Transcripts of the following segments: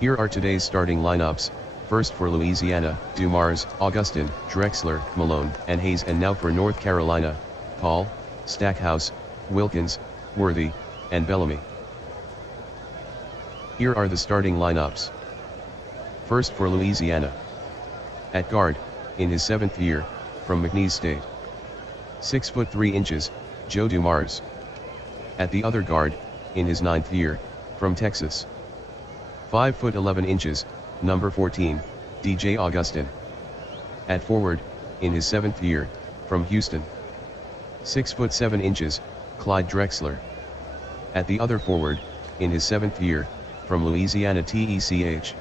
Here are today's starting lineups. First for Louisiana, Dumars, Augustin, Drexler, Malone, and Hayes. And now for North Carolina, Paul, Stackhouse, Wilkins, Worthy, and Bellamy. Here are the starting lineups. First for Louisiana. At guard, in his 7th year, from McNeese State. 6 foot 3 inches, Joe Dumars. At the other guard, in his 9th year, from Texas. 5 foot 11 inches, number 14, DJ Augustin. At forward, in his 7th year, from Houston. 6 foot 7 inches, Clyde Drexler. At the other forward, in his 7th year, from Louisiana Tech.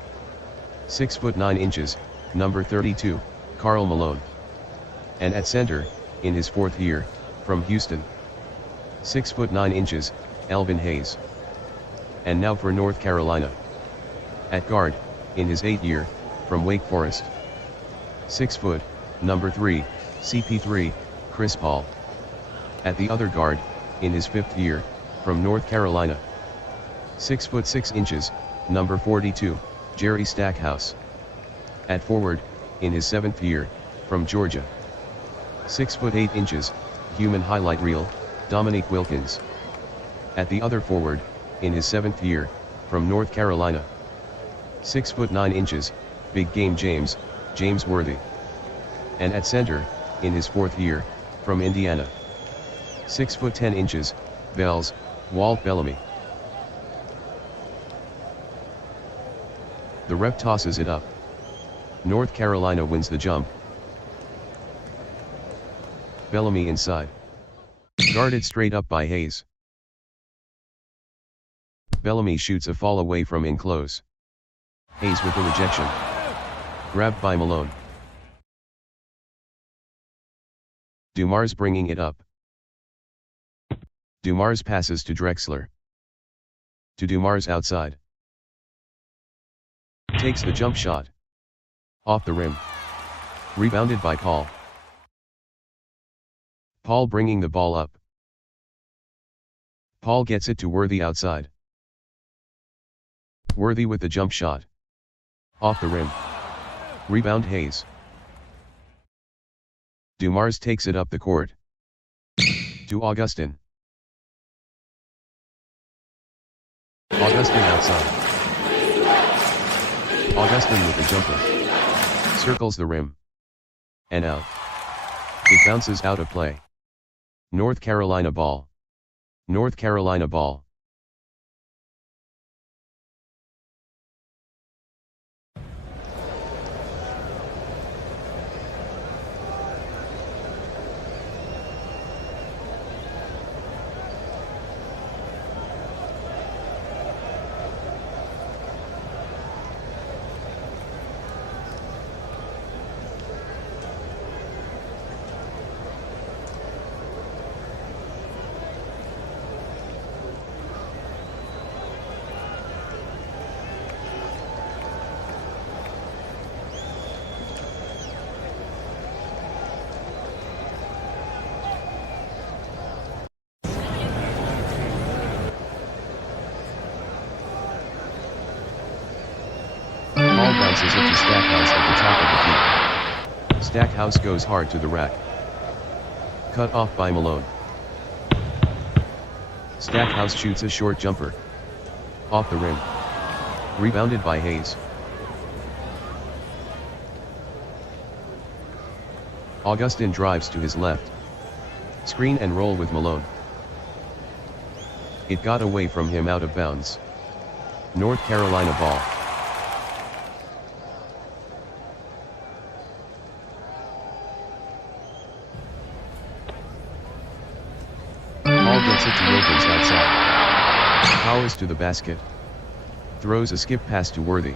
6 foot 9 inches, number 32, Carl Malone. And at center, in his 4th year, from Houston. 6 foot 9 inches, Elvin Hayes. And now for North Carolina. At guard, in his 8th year, from Wake Forest. 6 foot, number 3, CP3, Chris Paul. At the other guard, in his 5th year, from North Carolina. 6 foot 6 inches, number 42, Jerry Stackhouse. At forward, in his 7th year, from Georgia. 6 foot 8 inches, human highlight reel, Dominique Wilkins. At the other forward, in his 7th year, from North Carolina. 6 foot 9 inches, big game James Worthy. And at center, in his 4th year, from Indiana. 6 foot 10 inches, Bells, Walt Bellamy. The rep tosses it up. North Carolina wins the jump. Bellamy inside. Guarded straight up by Hayes. Bellamy shoots a fall away from in close. Hayes with the rejection. Grabbed by Malone. Dumars bringing it up. Dumars passes to Drexler. To Dumars outside. Takes the jump shot. Off the rim. Rebounded by Paul. Paul bringing the ball up. Paul gets it to Worthy outside. Worthy with the jump shot. Off the rim. Rebound Hayes. Dumars takes it up the court. To Augustin. Augustin outside. Augustin with the jumper. Circles the rim. And out. It bounces out of play. North Carolina ball. North Carolina ball. Bounces it to Stackhouse at the top of the key. Stackhouse goes hard to the rack. Cut off by Malone. Stackhouse shoots a short jumper. Off the rim. Rebounded by Hayes. Augustin drives to his left. Screen and roll with Malone. It got away from him out of bounds. North Carolina ball. Gets it to Wilkins outside. Powers to the basket. Throws a skip pass to Worthy.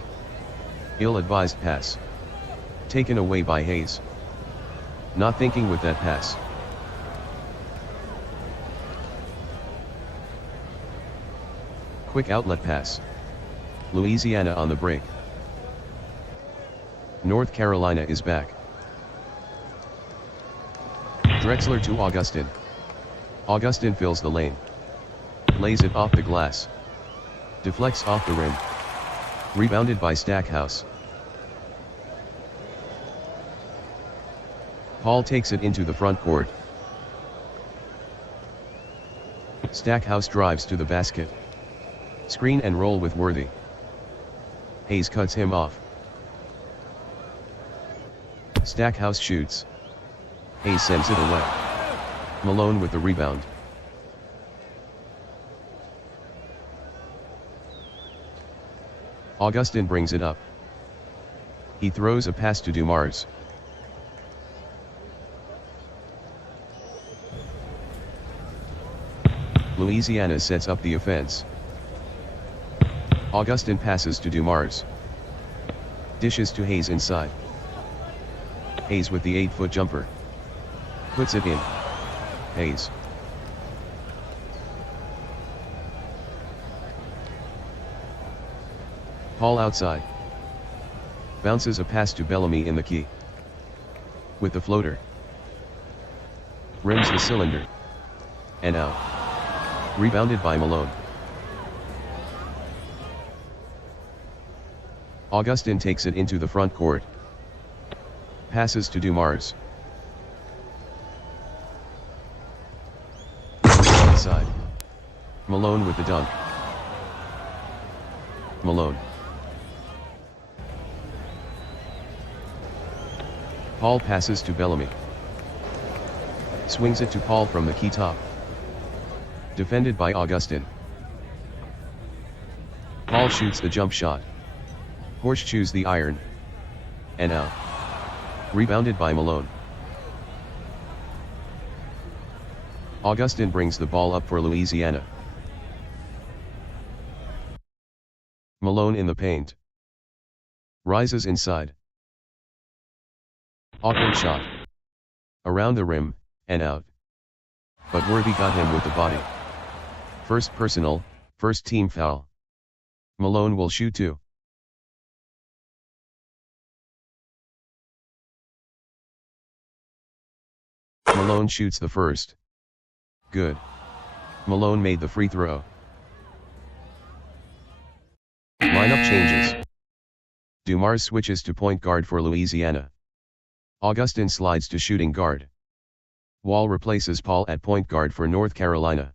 Ill-advised pass. Taken away by Hayes. Not thinking with that pass. Quick outlet pass. Louisiana on the break. North Carolina is back. Drexler to Augustin. Augustin fills the lane. Lays it off the glass. Deflects off the rim. Rebounded by Stackhouse. Paul takes it into the front court. Stackhouse drives to the basket. Screen and roll with Worthy. Hayes cuts him off. Stackhouse shoots. Hayes sends it away. Malone with the rebound. Augustin brings it up. He throws a pass to Dumars. Louisiana sets up the offense. Augustin passes to Dumars. Dishes to Hayes inside. Hayes with the 8-foot jumper. Puts it in. Hayes. Paul outside. Bounces a pass to Bellamy in the key. With the floater. Rims the cylinder. And out. Rebounded by Malone. Augustin takes it into the front court. Passes to Dumars. Inside. Malone with the dunk. Malone. Paul passes to Bellamy. Swings it to Paul from the key top. Defended by Augustin. Paul shoots the jump shot. Horseshoes the iron. And out. Rebounded by Malone. Augustin brings the ball up for Louisiana. Malone in the paint. Rises inside. Awkward shot. Around the rim, and out. But Worthy got him with the body. First personal, first team foul. Malone will shoot two. Malone shoots the first. Good. Malone made the free throw. Lineup changes. Dumars switches to point guard for Louisiana. Augustin slides to shooting guard. Wall replaces Paul at point guard for North Carolina.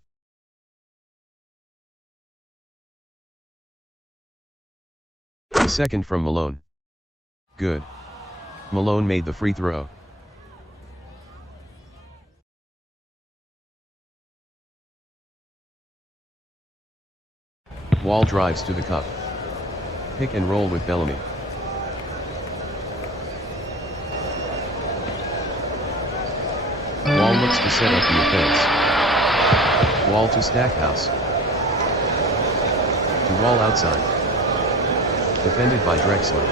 Second from Malone. Good. Malone made the free throw. Wall drives to the cup. Pick and roll with Bellamy. Wall looks to set up the offense. Wall to Stackhouse. To Wall outside. Defended by Drexler.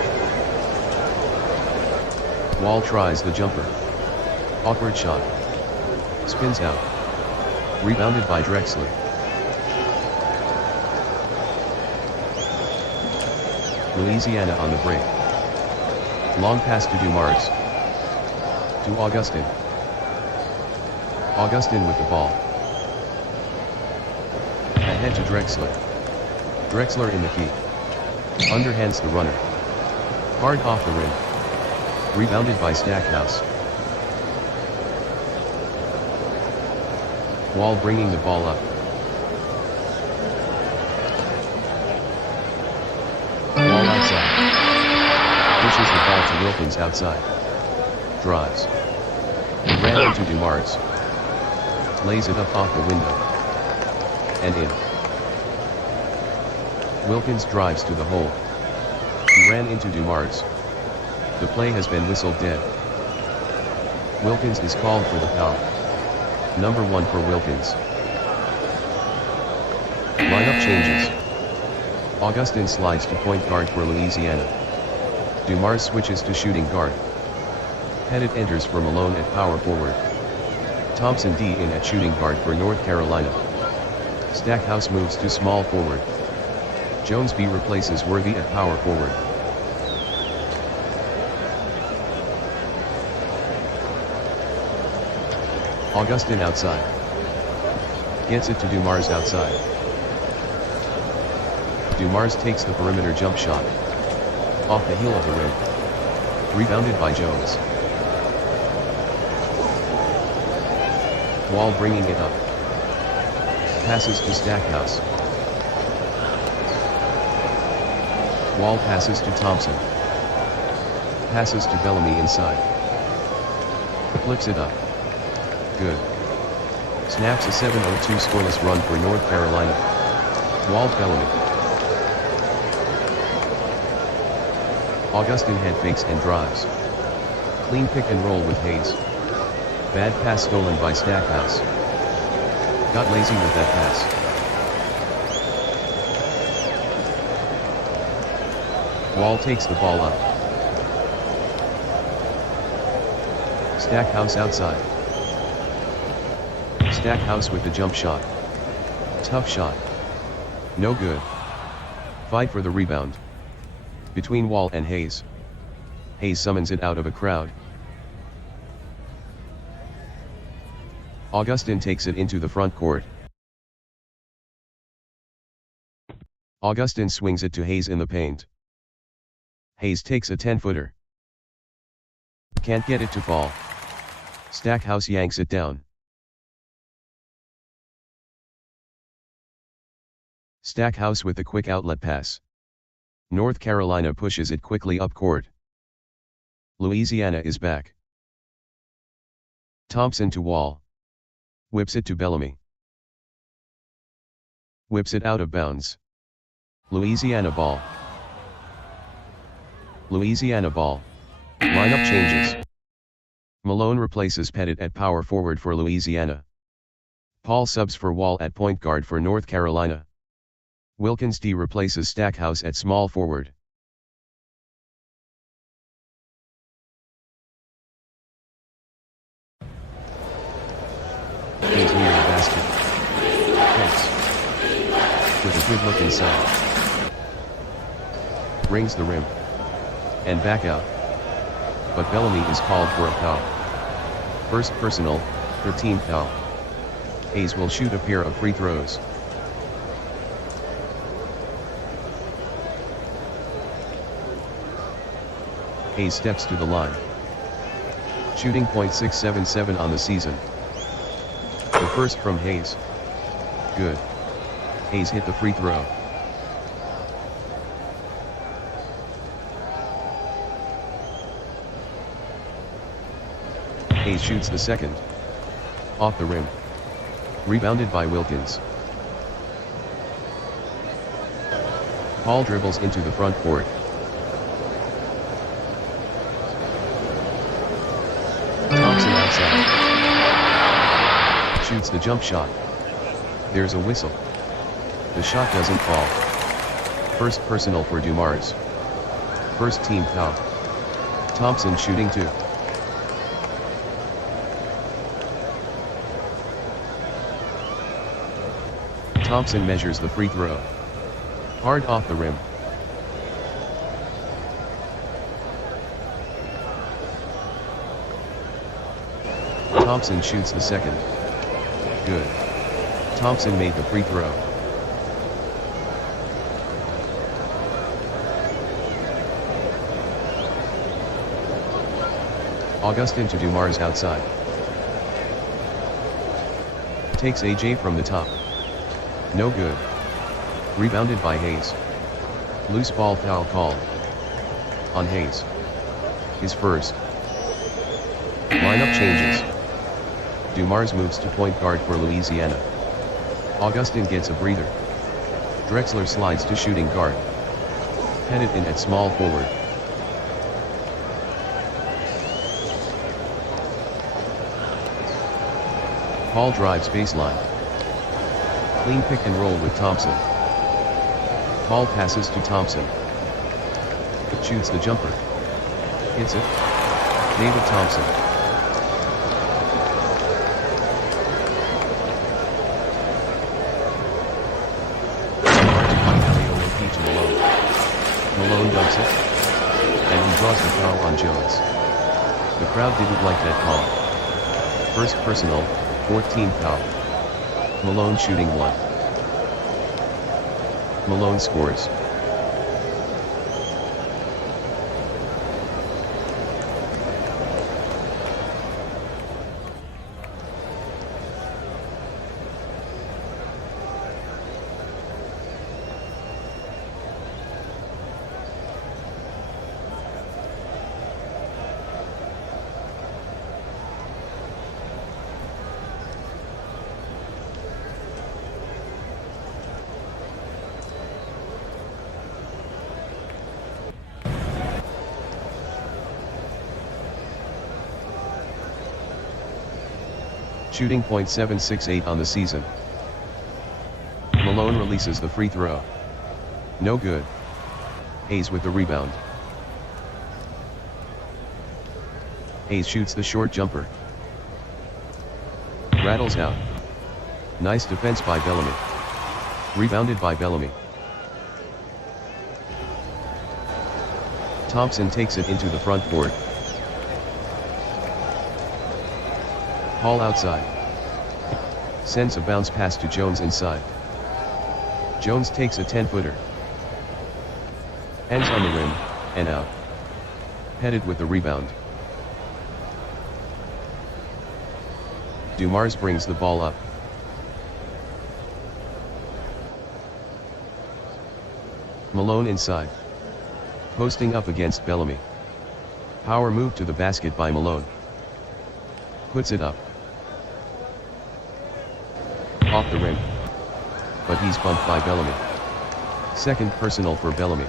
Wall tries the jumper. Awkward shot. Spins out. Rebounded by Drexler. Louisiana on the break. Long pass to Dumars. To Augustin. Augustin with the ball. Ahead to Drexler. Drexler in the key. Underhands the runner. Hard off the rim. Rebounded by Stackhouse. Wall bringing the ball up. Wall outside. Pushes the ball to Wilkins outside. Drives. Ran into Dumars. Lays it up off the window. And in. Wilkins drives to the hole. He ran into Dumars. The play has been whistled dead. Wilkins is called for the foul. Number 1 for Wilkins. Lineup changes. Augustin slides to point guard for Louisiana. Dumars switches to shooting guard. Pettit enters for Malone at power forward. Thompson D in at shooting guard for North Carolina. Stackhouse moves to small forward. Jones B replaces Worthy at power forward. Augustin outside. Gets it to Dumars outside. Dumars takes the perimeter jump shot. Off the heel of the rim. Rebounded by Jones. Wall bringing it up. Passes to Stackhouse. Wall passes to Thompson. Passes to Bellamy inside. Flips it up. Good. Snaps a 7-0-2 scoreless run for North Carolina. Wall Bellamy. Augustin head fakes and drives. Clean pick and roll with Hayes. Bad pass stolen by Stackhouse. Got lazy with that pass. Wall takes the ball up. Stackhouse outside. Stackhouse with the jump shot. Tough shot. No good. Fight for the rebound. Between Wall and Hayes. Hayes summons it out of a crowd. Augustin takes it into the front court. Augustin swings it to Hayes in the paint. Hayes takes a 10-footer. Can't get it to fall. Stackhouse yanks it down. Stackhouse with a quick outlet pass. North Carolina pushes it quickly up court. Louisiana is back. Thompson to Wall. Whips it to Bellamy. Whips it out of bounds. Louisiana ball. Louisiana ball. Lineup changes. Malone replaces Pettit at power forward for Louisiana. Paul subs for Wall at point guard for North Carolina. Wilkins D replaces Stackhouse at small forward. Hayes near the basket. Takes. With a good look inside. Rings the rim. And back out. But Bellamy is called for a foul. First personal, 13th foul. Hayes will shoot a pair of free throws. Hayes steps to the line. Shooting .677 on the season. The first from Hayes. Good. Hayes hit the free throw. Hayes shoots the second. Off the rim. Rebounded by Wilkins. Paul dribbles into the front court. Thompson outside. Shoots the jump shot. There's a whistle. The shot doesn't fall. First personal for Dumars. First team foul. Thompson shooting two. Thompson measures the free throw. Hard off the rim. Thompson shoots the second. Good. Thompson made the free throw. Augustin to Dumars outside. Takes AJ from the top. No good. Rebounded by Hayes. Loose ball foul called. On Hayes. His first. Lineup changes. Dumars moves to point guard for Louisiana. Augustin gets a breather. Drexler slides to shooting guard. Pettit in at small forward. Paul drives baseline. Clean pick and roll with Thompson. Paul passes to Thompson. Shoots the jumper. Hits it. David Thompson. To Malone. Malone dunks it. And he draws the foul on Jones. The crowd didn't like that call. First personal, 14th foul. Malone shooting one. Malone scores. Shooting .768 on the season. Malone releases the free throw. No good. Hayes with the rebound. Hayes shoots the short jumper. Rattles out. Nice defense by Bellamy. Rebounded by Bellamy. Thompson takes it into the front court. Hall outside. Sends a bounce pass to Jones inside. Jones takes a 10-footer. Ends on the rim, and out. Headed with the rebound. Dumars brings the ball up. Malone inside. Posting up against Bellamy. Power move to the basket by Malone. Puts it up. Off the rim. But he's bumped by Bellamy. Second personal for Bellamy.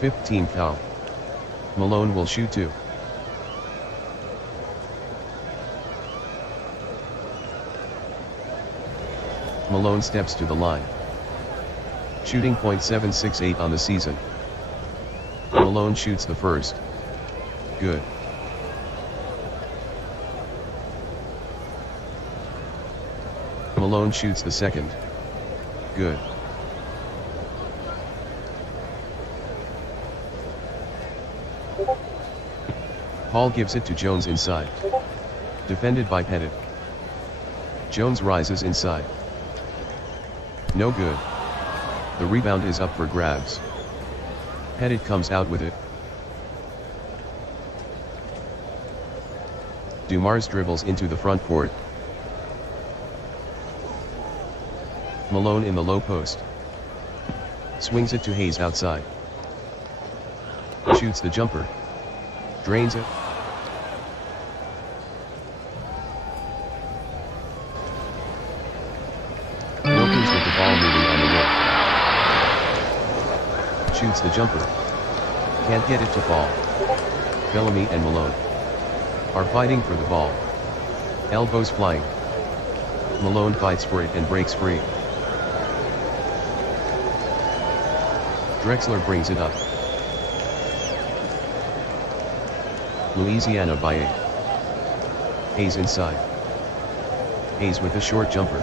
5th team foul. Malone will shoot 2. Malone steps to the line. Shooting .768 on the season. Malone shoots the first. Good. Malone shoots the second. Good. Hall gives it to Jones inside. Defended by Pettit. Jones rises inside. No good. The rebound is up for grabs. Pettit comes out with it. Dumars dribbles into the front court. Malone in the low post. Swings it to Hayes outside. Shoots the jumper. Drains it. Wilkins with the ball moving on the wing. Shoots the jumper. Can't get it to fall. Bellamy and Malone are fighting for the ball. Elbows flying. Malone fights for it and breaks free. Drexler brings it up. Louisiana by 8. Hayes inside. Hayes with a short jumper.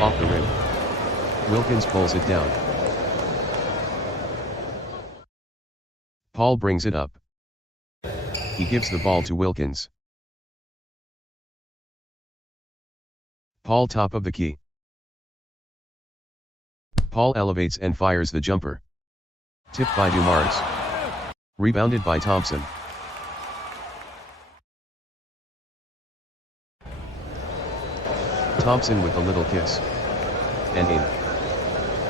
Off the rim. Wilkins pulls it down. Paul brings it up. He gives the ball to Wilkins. Paul top of the key. Paul elevates and fires the jumper. Tipped by Dumars. Rebounded by Thompson. Thompson with a little kiss. And in.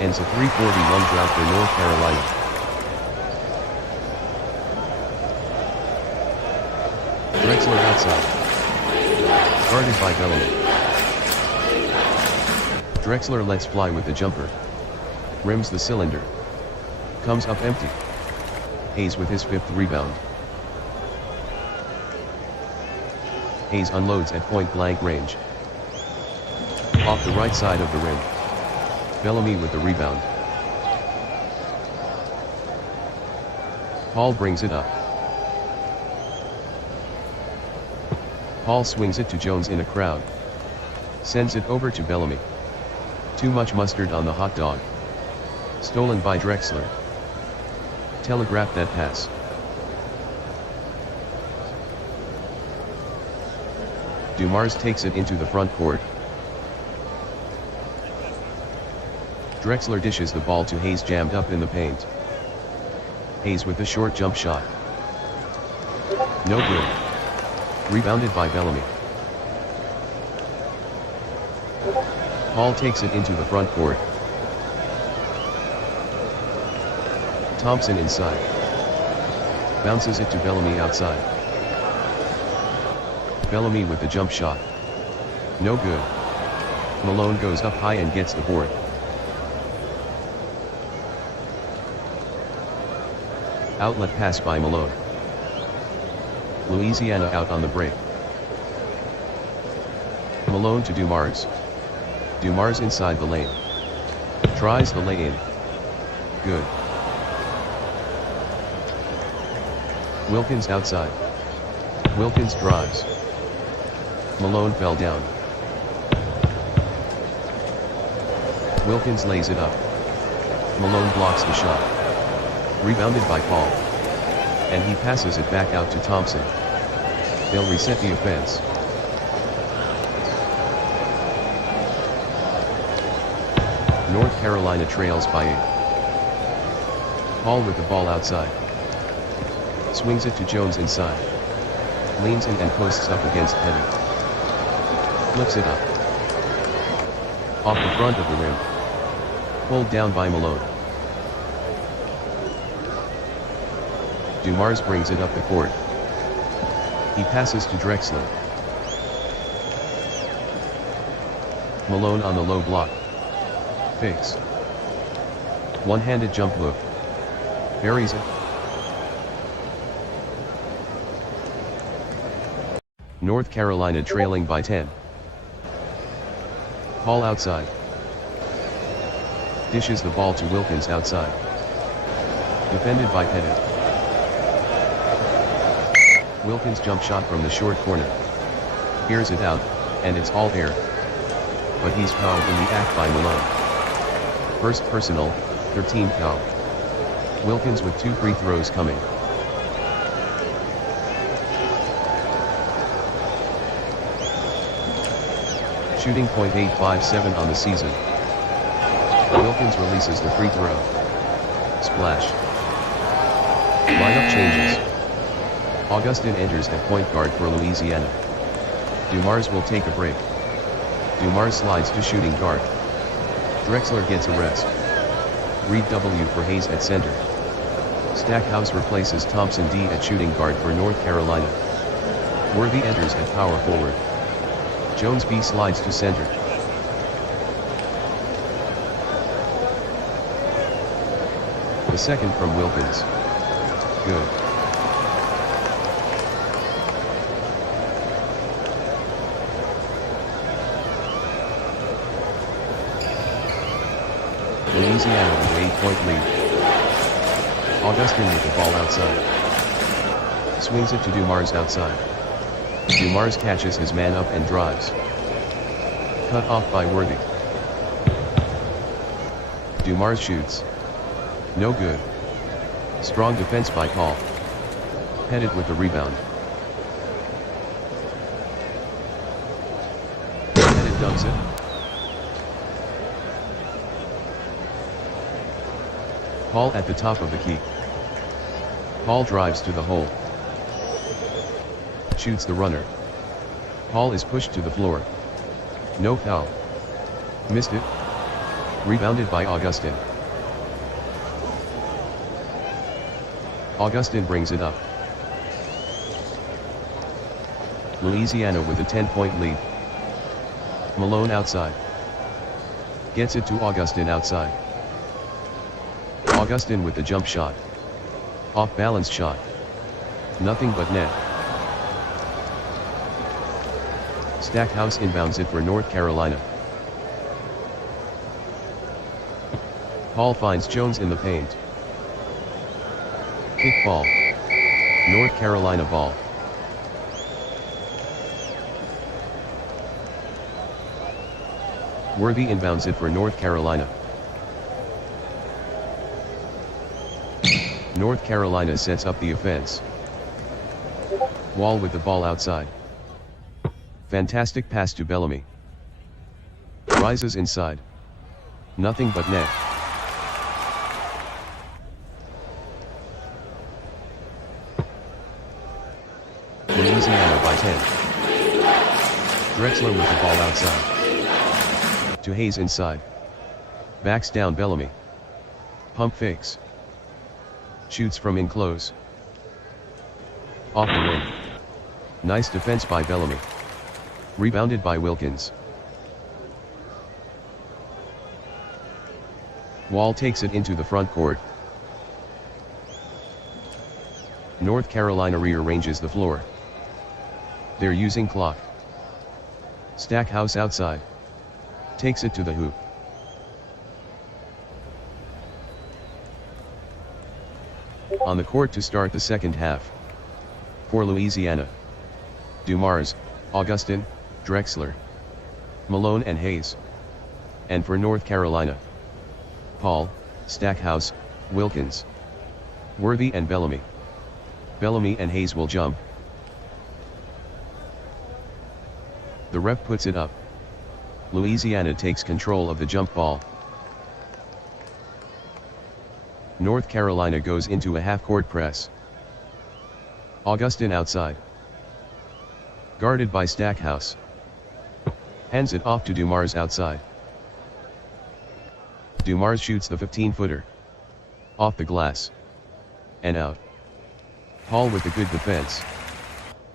Ends a 341 drought for North Carolina. Drexler outside. Guarded by Bellamy. Drexler lets fly with the jumper. Rims the cylinder. Comes up empty. Hayes with his 5th rebound. Hayes unloads at point-blank range. Off the right side of the rim. Bellamy with the rebound. Paul brings it up. Paul swings it to Jones in a crowd. Sends it over to Bellamy. Too much mustard on the hot dog. Stolen by Drexler. Telegraph that pass. Dumars takes it into the front court. Drexler dishes the ball to Hayes jammed up in the paint. Hayes with the short jump shot. No good. Rebounded by Bellamy. Paul takes it into the front court. Thompson inside. Bounces it to Bellamy outside. Bellamy with the jump shot. No good. Malone goes up high and gets the board. Outlet pass by Malone. Louisiana out on the break. Malone to Dumars. Dumars inside the lane. Tries the lay-in. Good. Wilkins outside. Wilkins drives. Malone fell down. Wilkins lays it up. Malone blocks the shot. Rebounded by Paul. And he passes it back out to Thompson. They'll reset the offense. North Carolina trails by 8. Paul with the ball outside. Swings it to Jones inside. Leans in and posts up against Pettit. Flips it up. Off the front of the rim. Pulled down by Malone. Dumars brings it up the court. He passes to Drexler. Malone on the low block. Fakes. One-handed jump look. Buries it. North Carolina trailing by 10. Paul outside. Dishes the ball to Wilkins outside. Defended by Pettit. Wilkins jump shot from the short corner. Hears it out, and it's all air. But he's fouled in the act by Malone. First personal, 13th foul. Wilkins with 2 free throws coming. Shooting .857 on the season. Wilkins releases the free throw. Splash. Lineup changes. Augustin enters at point guard for Louisiana. Dumars will take a break. Dumars slides to shooting guard. Drexler gets a rest. Reed W for Hayes at center. Stackhouse replaces Thompson D at shooting guard for North Carolina. Worthy enters at power forward. Jones B slides to center. The second from Wilkins. Good. Louisiana with an 8-point lead. Augustin with the ball outside. Swings it to Dumars outside. Dumars catches his man up and drives. Cut off by Worthy. Dumars shoots. No good. Strong defense by Paul. Pettit with the rebound. Pettit dunks it. Paul at the top of the key. Paul drives to the hole. Shoots the runner. Paul is pushed to the floor. No foul. Missed it. Rebounded by Augustin. Augustin brings it up. Louisiana with a 10-point lead. Malone outside. Gets it to Augustin outside. Augustin with the jump shot. Off-balance shot. Nothing but net. Stackhouse inbounds it for North Carolina. Paul finds Jones in the paint. Kick ball. North Carolina ball. Worthy inbounds it for North Carolina. North Carolina sets up the offense. Wall with the ball outside. Fantastic pass to Bellamy. Rises inside. Nothing but net. Louisiana by 10. Drexler with the ball outside. To Hayes inside. Backs down Bellamy. Pump fakes. Shoots from in close. Off the rim. Nice defense by Bellamy. Rebounded by Wilkins. Wall takes it into the front court. North Carolina rearranges the floor. They're using clock. Stackhouse outside. Takes it to the hoop. On the court to start the second half. For Louisiana: Dumars, Augustin, Drexler, Malone and Hayes. And for North Carolina: Paul, Stackhouse, Wilkins, Worthy and Bellamy. Bellamy and Hayes will jump. The ref puts it up. Louisiana takes control of the jump ball. North Carolina goes into a half-court press. Augustin outside. Guarded by Stackhouse. Hands it off to Dumars outside. Dumars shoots the 15-footer. Off the glass. And out. Paul with the good defense.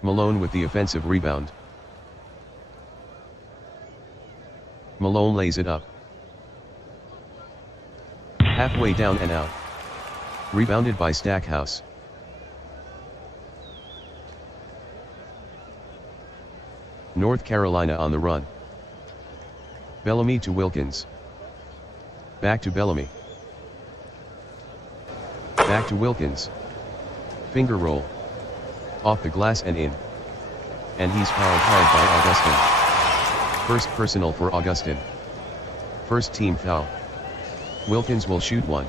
Malone with the offensive rebound. Malone lays it up. Halfway down and out. Rebounded by Stackhouse. North Carolina on the run. Bellamy to Wilkins. Back to Bellamy. Back to Wilkins. Finger roll. Off the glass and in. And he's fouled hard by Augustin. First personal for Augustin. First team foul. Wilkins will shoot one.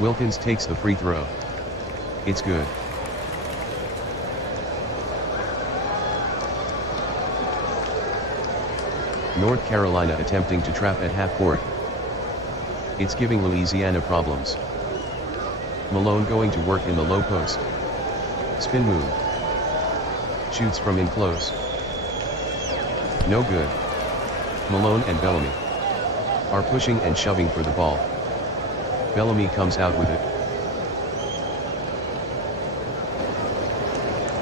Wilkins takes the free throw. It's good. North Carolina attempting to trap at half court. It's giving Louisiana problems. Malone going to work in the low post. Spin move. Shoots from in close. No good. Malone and Bellamy are pushing and shoving for the ball. Bellamy comes out with it.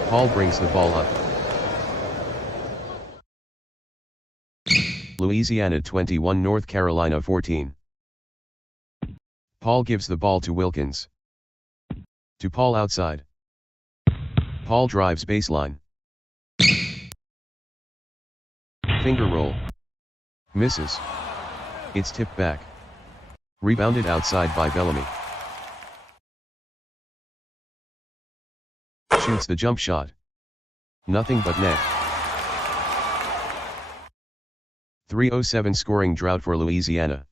Paul brings the ball up. Louisiana 21, North Carolina 14. Paul gives the ball to Wilkins. To Paul outside. Paul drives baseline. Finger roll. Misses. It's tipped back. Rebounded outside by Bellamy. Shoots the jump shot. Nothing but net. 3:07 scoring drought for Louisiana.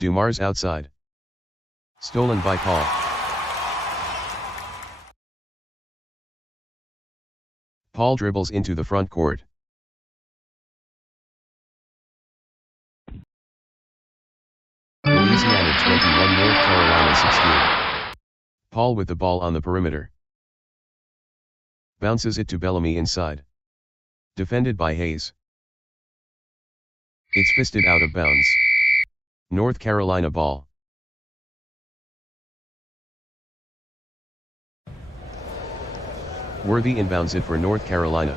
Dumars outside. Stolen by Paul. Paul dribbles into the front court. Louisiana 21, North Carolina 16. Paul with the ball on the perimeter. Bounces it to Bellamy inside. Defended by Hayes. It's fisted out of bounds. North Carolina ball. Worthy inbounds it for North Carolina.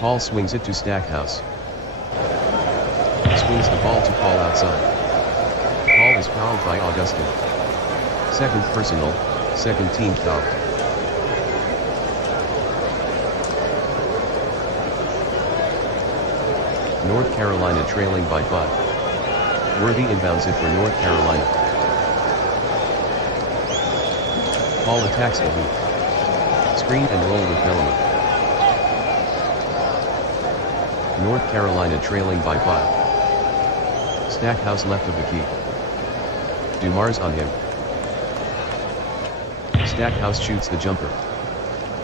Paul swings it to Stackhouse. Swings the ball to Paul outside. Paul is fouled by Augustin. Second personal, second team foul. North Carolina trailing by 5. Worthy inbounds it for North Carolina. Paul attacks the hoop. Screen and roll with Bellamy. North Carolina trailing by 5. Stackhouse left of the key. Dumars on him. Stackhouse shoots the jumper.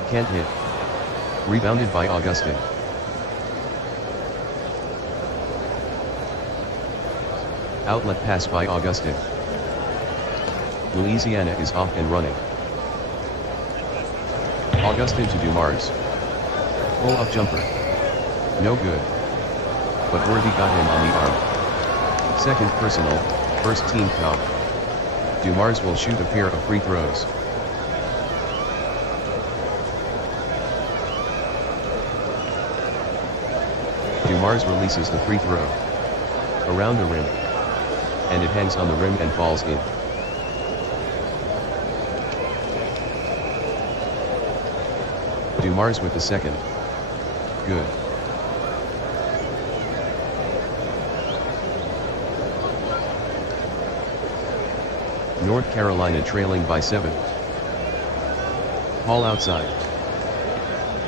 Can't hit. Rebounded by Augustin. Outlet pass by Augustin. Louisiana is off and running. Augustin to Dumars. Pull-up jumper. No good. But Worthy got him on the arm. Second personal, first team foul. Dumars will shoot a pair of free throws. Dumars releases the free throw. Around the rim. and it hangs on the rim and falls in. Dumars with the second. Good. North Carolina trailing by 7. Hall outside.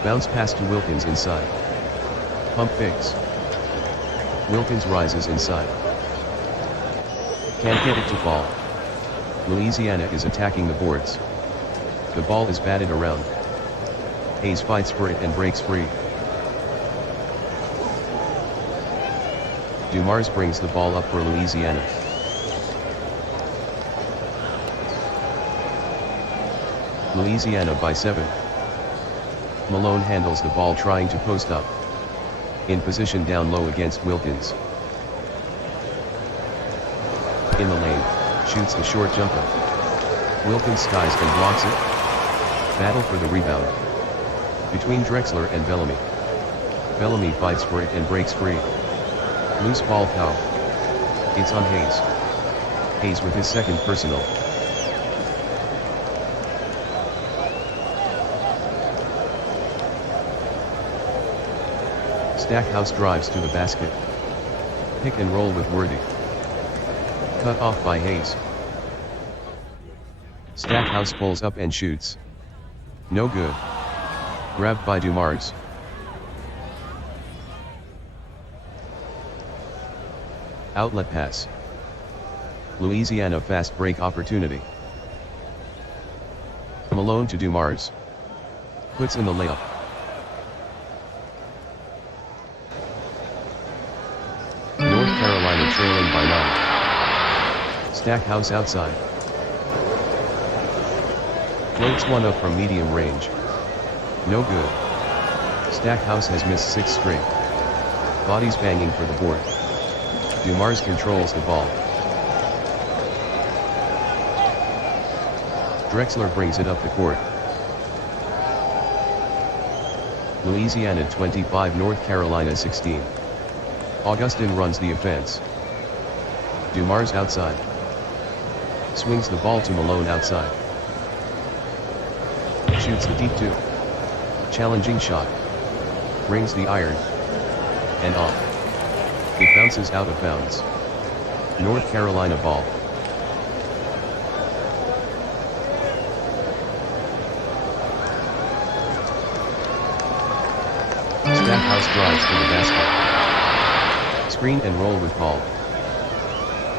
Bounce pass to Wilkins inside. Pump fakes. Wilkins rises inside. Can't get it to fall. Louisiana is attacking the boards. The ball is batted around. Hayes fights for it and breaks free. Dumars brings the ball up for Louisiana. Louisiana by 7. Malone handles the ball trying to post up. In position down low against Wilkins. In the lane, shoots the short jumper. Wilkins skies and blocks it. Battle for the rebound. Between Drexler and Bellamy. Bellamy fights for it and breaks free. Loose ball foul. It's on Hayes. Hayes with his second personal. Stackhouse drives to the basket. Pick and roll with Worthy. Cut off by Hayes. Stackhouse pulls up and shoots. No good. Grabbed by Dumars. Outlet pass. Louisiana fast break opportunity. Malone to Dumars. Puts in the layup. North Carolina trailing by 9. Stackhouse outside. Floats one up from medium range. No good. Stackhouse has missed 6 straight. Bodies banging for the board. Dumars controls the ball. Drexler brings it up the court. Louisiana 25, North Carolina 16. Augustin runs the offense. Dumars outside. Swings the ball to Malone outside. Shoots the deep 2. Challenging shot. Rings the iron. And off. It bounces out of bounds. North Carolina ball. Stackhouse drives to the basket. Screen and roll with Paul.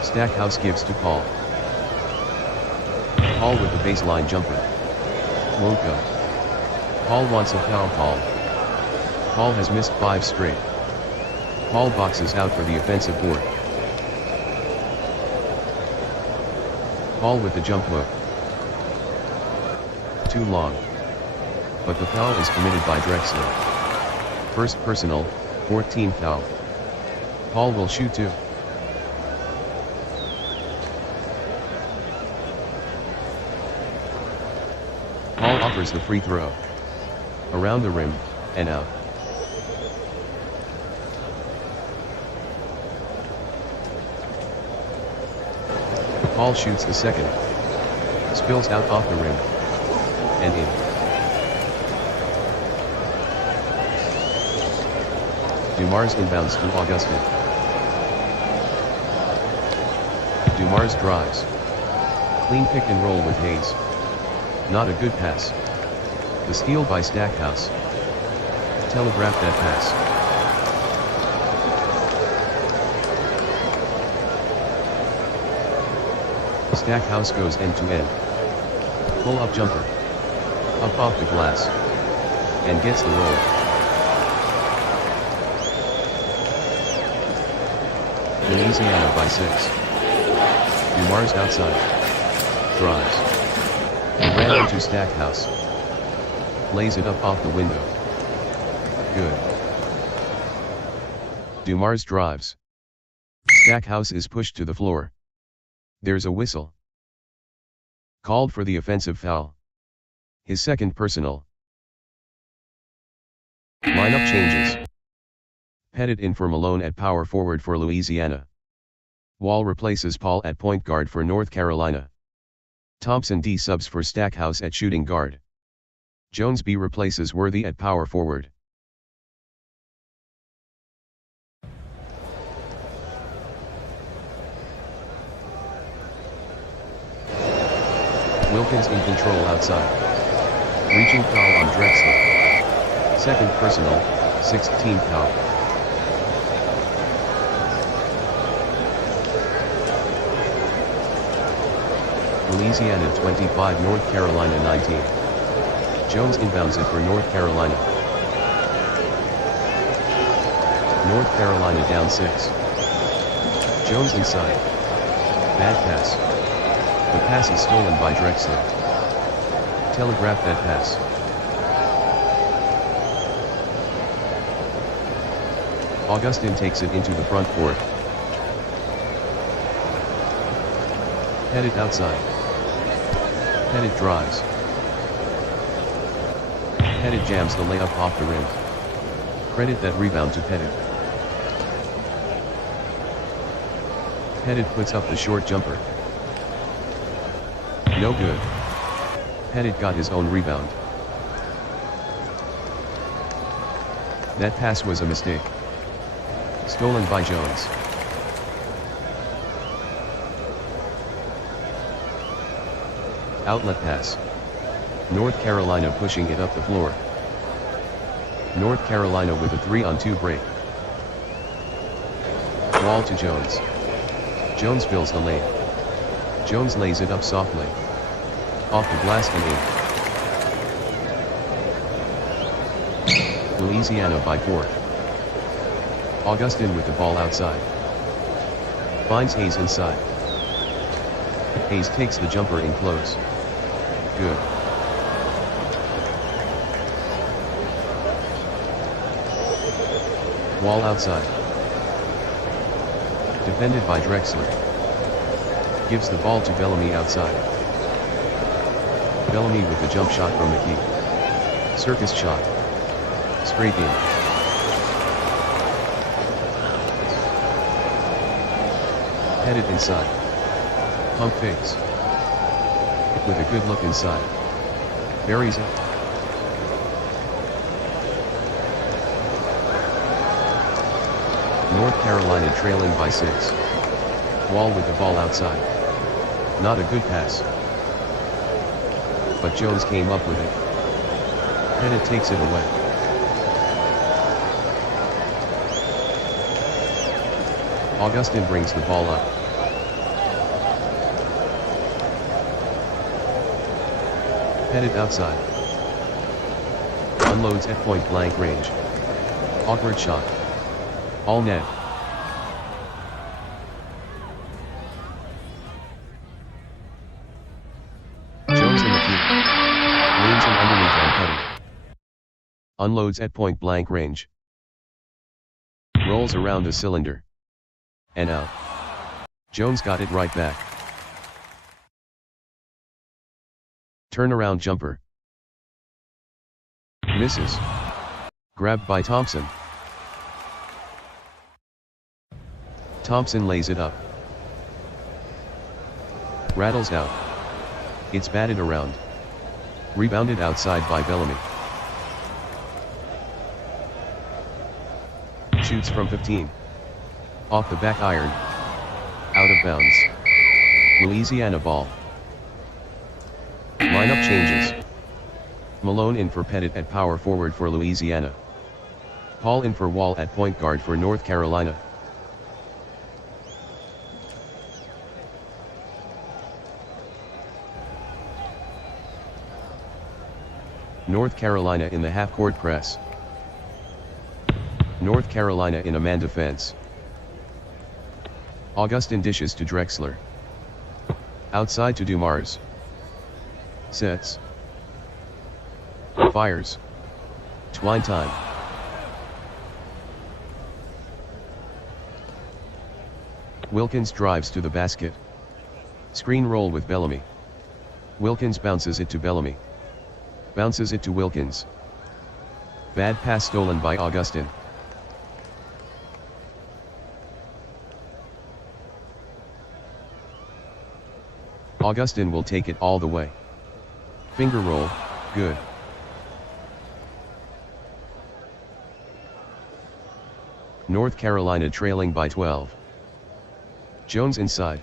Stackhouse gives to Paul. Paul with the baseline jumper. Won't go. Paul wants a foul call. Paul has missed 5 straight. Paul boxes out for the offensive board. Paul with the jump hook. Too long. But the foul is committed by Drexler. First personal, 14th foul. Paul will shoot 2. Paul offers the free throw. Around the rim, and out. Paul shoots the second. Spills out off the rim. And in. Dumars inbounds to Augustin. Dumars drives. Clean pick and roll with Hayes. Not a good pass. The steal by Stackhouse. Telegraphed that pass. Stackhouse goes end to end. Pull up jumper. Up off the glass. And gets the roll. Louisiana by 6. Dumars outside. Drives. Ran into Stackhouse. Lays it up off the window. Good. Dumars drives. Stackhouse is pushed to the floor. There's a whistle. Called for the offensive foul. His second personal. Lineup changes. Pettit in for Malone at power forward for Louisiana. Wall replaces Paul at point guard for North Carolina. Thompson D subs for Stackhouse at shooting guard. Jones B replaces Worthy at power forward. Wilkins in control outside. Reaching foul on Drexler. Second personal, 6th team foul. Louisiana 25, North Carolina 19. Jones inbounds it for North Carolina. North Carolina down 6. Jones inside. Bad pass. The pass is stolen by Drexler. Telegraph that pass. Augustin takes it into the front court. Pettit outside. Pettit drives. Pettit jams the layup off the rim. Credit that rebound to Pettit. Pettit puts up the short jumper. No good. Pettit got his own rebound. That pass was a mistake. Stolen by Jones. Outlet pass. North Carolina pushing it up the floor. North Carolina with a 3-on-2 break. Wall to Jones. Jones fills the lane. Jones lays it up softly. Off the glass and in. Louisiana by 4. Augustin with the ball outside. Finds Hayes inside. Hayes takes the jumper in close. Good. Wall outside. Defended by Drexler. Gives the ball to Bellamy outside. Bellamy with the jump shot from McKee. Circus shot. Straight in. Headed inside. Pump fakes. With a good look inside. Buries it. North Carolina trailing by 6. Wall with the ball outside. Not a good pass. But Jones came up with it. Pettit takes it away. Augustin brings the ball up. Pettit outside. Unloads at point blank range. Awkward shot. All net. Jones in the key. Leans in underneath on Pettit. Unloads at point blank range. Rolls around a cylinder. And out. Jones got it right back. Turnaround jumper. Misses. Grabbed by Thompson. Thompson lays it up. Rattles out. It's batted around. Rebounded outside by Bellamy. Shoots from 15. Off the back iron. Out of bounds. Louisiana ball. Lineup changes. Malone in for Pettit at power forward for Louisiana. Paul in for Wall at point guard for North Carolina. North Carolina in the half-court press. North Carolina in a man defense. Augustin dishes to Drexler. Outside to Dumars. Sets. Fires. Twine time. Wilkins drives to the basket. Screen roll with Bellamy. Wilkins bounces it to Bellamy. Bounces it to Wilkins. Bad pass stolen by Augustin. Augustin will take it all the way. Finger roll, good. North Carolina trailing by 12. Jones inside.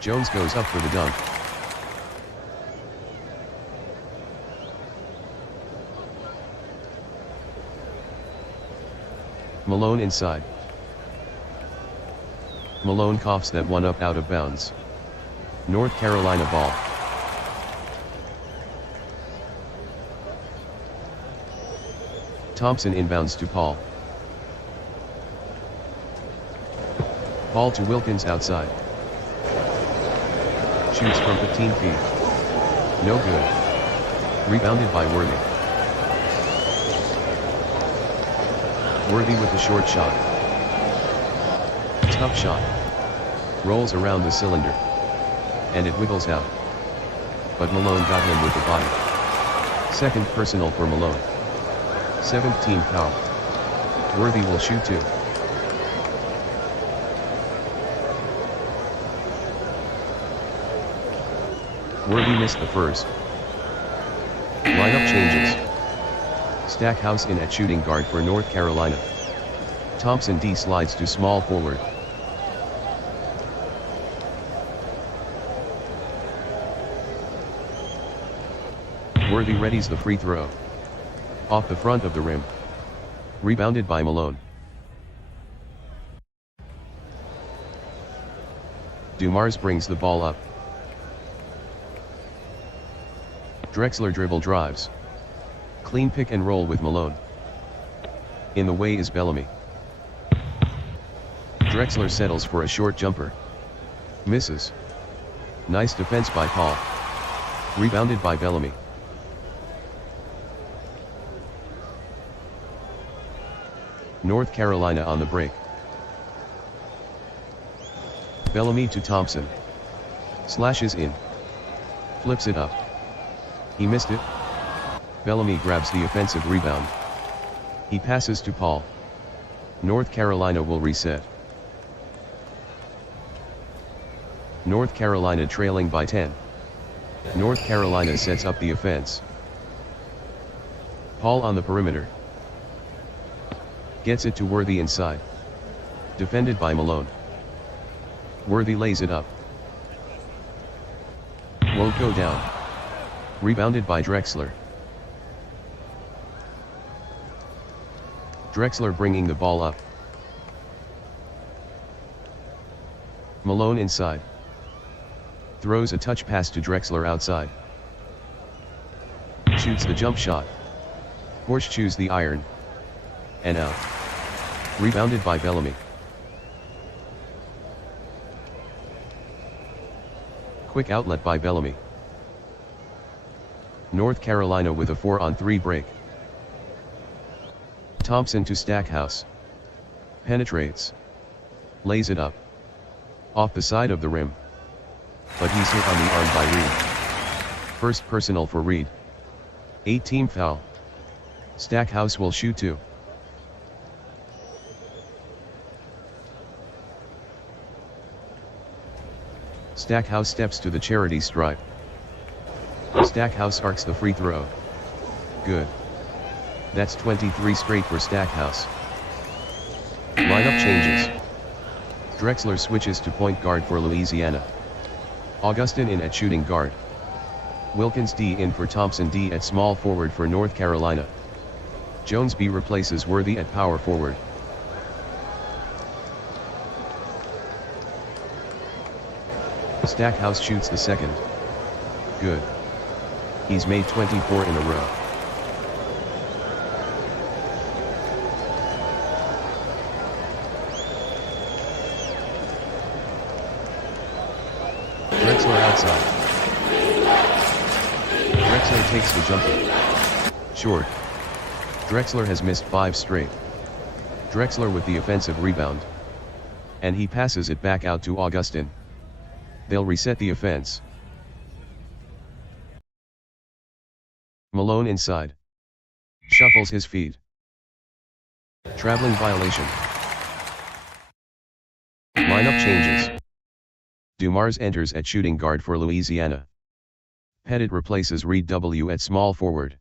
Jones goes up for the dunk. Malone inside. Malone coughs that one up out of bounds. North Carolina ball. Thompson inbounds to Paul. Paul to Wilkins outside. Shoots from 15 feet. No good. Rebounded by Worthy. Worthy with the short shot. Tough shot. Rolls around the cylinder. And it wiggles out. But Malone got him with the body. Second personal for Malone. 7th team foul. Worthy will shoot too. Worthy missed the first. Lineup changes. Stackhouse in at shooting guard for North Carolina. Thompson D slides to small forward. Worthy readies the free throw. Off the front of the rim. Rebounded by Malone. Dumars brings the ball up. Drexler dribble drives. Clean pick and roll with Malone. In the way is Bellamy. Drexler settles for a short jumper. Misses. Nice defense by Paul. Rebounded by Bellamy. North Carolina on the break. Bellamy to Thompson. Slashes in. Flips it up. He missed it. Bellamy grabs the offensive rebound. He passes to Paul. North Carolina will reset. North Carolina trailing by 10. North Carolina sets up the offense. Paul on the perimeter. Gets it to Worthy inside. Defended by Malone. Worthy lays it up. Won't go down. Rebounded by Drexler. Drexler bringing the ball up. Malone inside. Throws a touch pass to Drexler outside. Shoots the jump shot. Horseshoes the iron. And out. Rebounded by Bellamy. Quick outlet by Bellamy. North Carolina with a 4-on-3 break. Thompson to Stackhouse. Penetrates. Lays it up. Off the side of the rim. But he's hit on the arm by Reed. First personal for Reed. 8-team foul. Stackhouse will shoot too. Stackhouse steps to the charity stripe. Stackhouse arcs the free throw. Good. That's 23 straight for Stackhouse. Lineup changes. Drexler switches to point guard for Louisiana. Augustin in at shooting guard. Wilkins D in for Thompson D at small forward for North Carolina. Jones B replaces Worthy at power forward. Stackhouse shoots the second. Good. He's made 24 in a row. Drexler outside. Drexler takes the jumper. Short. Drexler has missed 5 straight. Drexler with the offensive rebound. And he passes it back out to Augustin. They'll reset the offense. Malone inside. Shuffles his feet. Traveling violation. Lineup changes. Dumars enters at shooting guard for Louisiana. Pettit replaces Reed W. at small forward.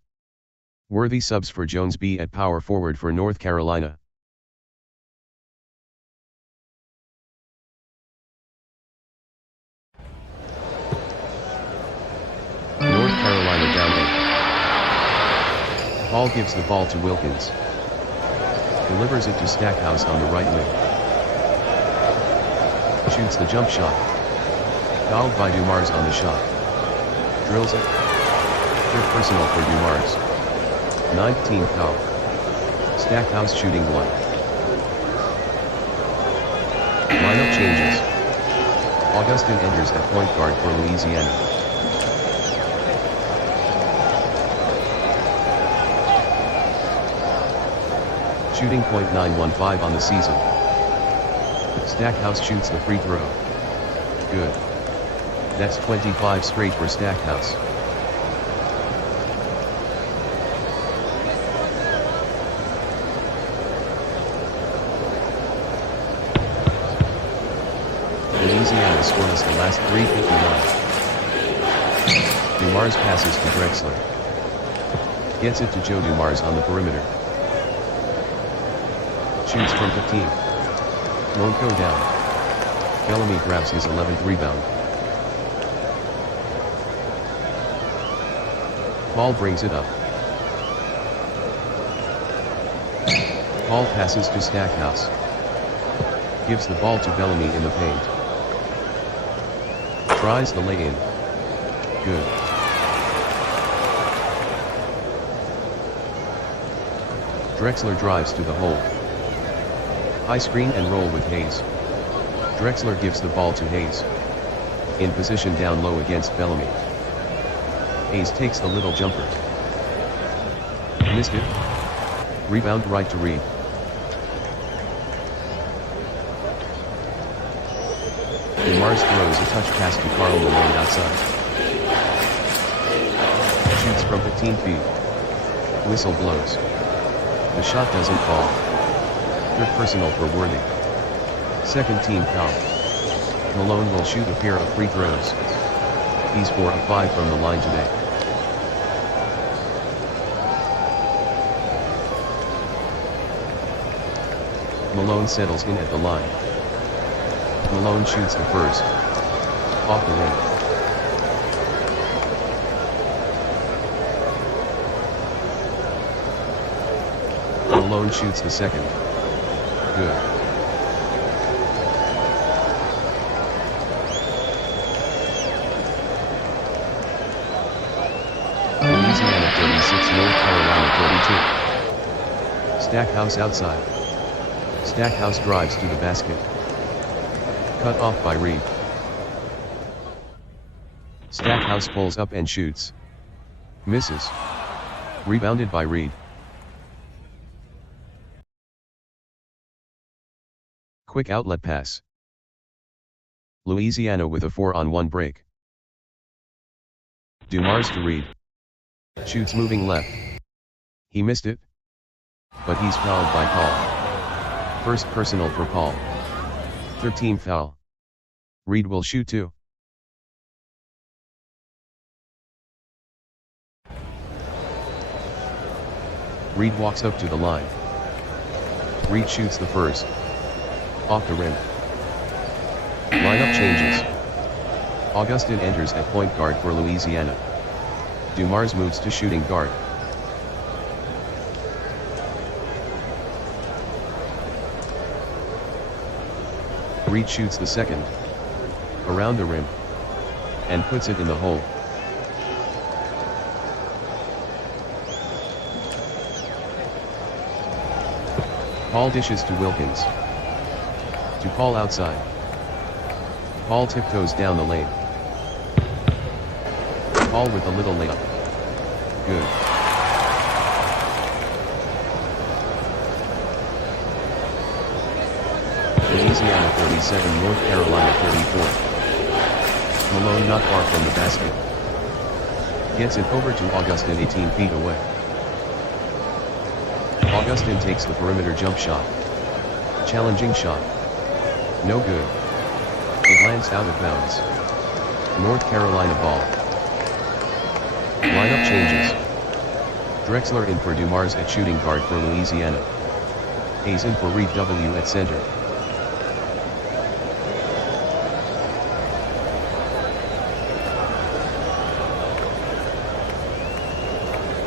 Worthy subs for Jones B. at power forward for North Carolina. North Carolina down 8. Hall gives the ball to Wilkins. Delivers it to Stackhouse on the right wing. Shoots the jump shot. Fouled by Dumars on the shot. Drills it. Third personal for Dumars. 19th foul. Stackhouse shooting 1. Lineup changes. Augustin enters at point guard for Louisiana. Shooting .915 on the season. Stackhouse shoots the free throw. Good. That's 25 straight for Stackhouse. Louisiana scoreless the last 3:59. Dumars passes to Drexler. Gets it to Joe Dumars on the perimeter. Shoots from 15. Won't go down. Bellamy grabs his 11th rebound. Hall brings it up. Hall passes to Stackhouse. Gives the ball to Bellamy in the paint. Tries the lay-in. Good. Drexler drives to the hole. High screen and roll with Hayes. Drexler gives the ball to Hayes. In position down low against Bellamy. Hayes takes the little jumper. Missed it. Rebound right to Reed. Dumars throws a touch pass to Karl Malone outside. Shoots from 15 feet. Whistle blows. The shot doesn't fall. Third personal for Worthy. Second team foul. Malone will shoot a pair of free throws. He's 4 of 5 from the line today. Malone settles in at the line. Malone shoots the first. Off the rim. Malone shoots the second. Good. Louisiana 36, North Carolina 32. Stackhouse outside. Stackhouse drives to the basket. Cut off by Reed. Stackhouse pulls up and shoots. Misses. Rebounded by Reed. Quick outlet pass. Louisiana with a 4-on-1 break. Dumars to Reed. Shoots moving left. He missed it. But he's fouled by Paul. First personal for Paul. Third team foul. Reed will shoot 2. Reed walks up to the line. Reed shoots the first. Off the rim. Lineup changes. Augustin enters at point guard for Louisiana. Dumars moves to shooting guard. Reed shoots the second. Around the rim. And puts it in the hole. Paul dishes to Wilkins. To Paul outside. Paul tiptoes down the lane. Paul with a little layup. Good. Louisiana 37, North Carolina 34. Malone not far from the basket. Gets it over to Augustin 18 feet away. Augustin takes the perimeter jump shot. Challenging shot. No good. It lands out of bounds. North Carolina ball. Lineup changes. Drexler in for Dumars at shooting guard for Louisiana. Hayes in for Reed W at center.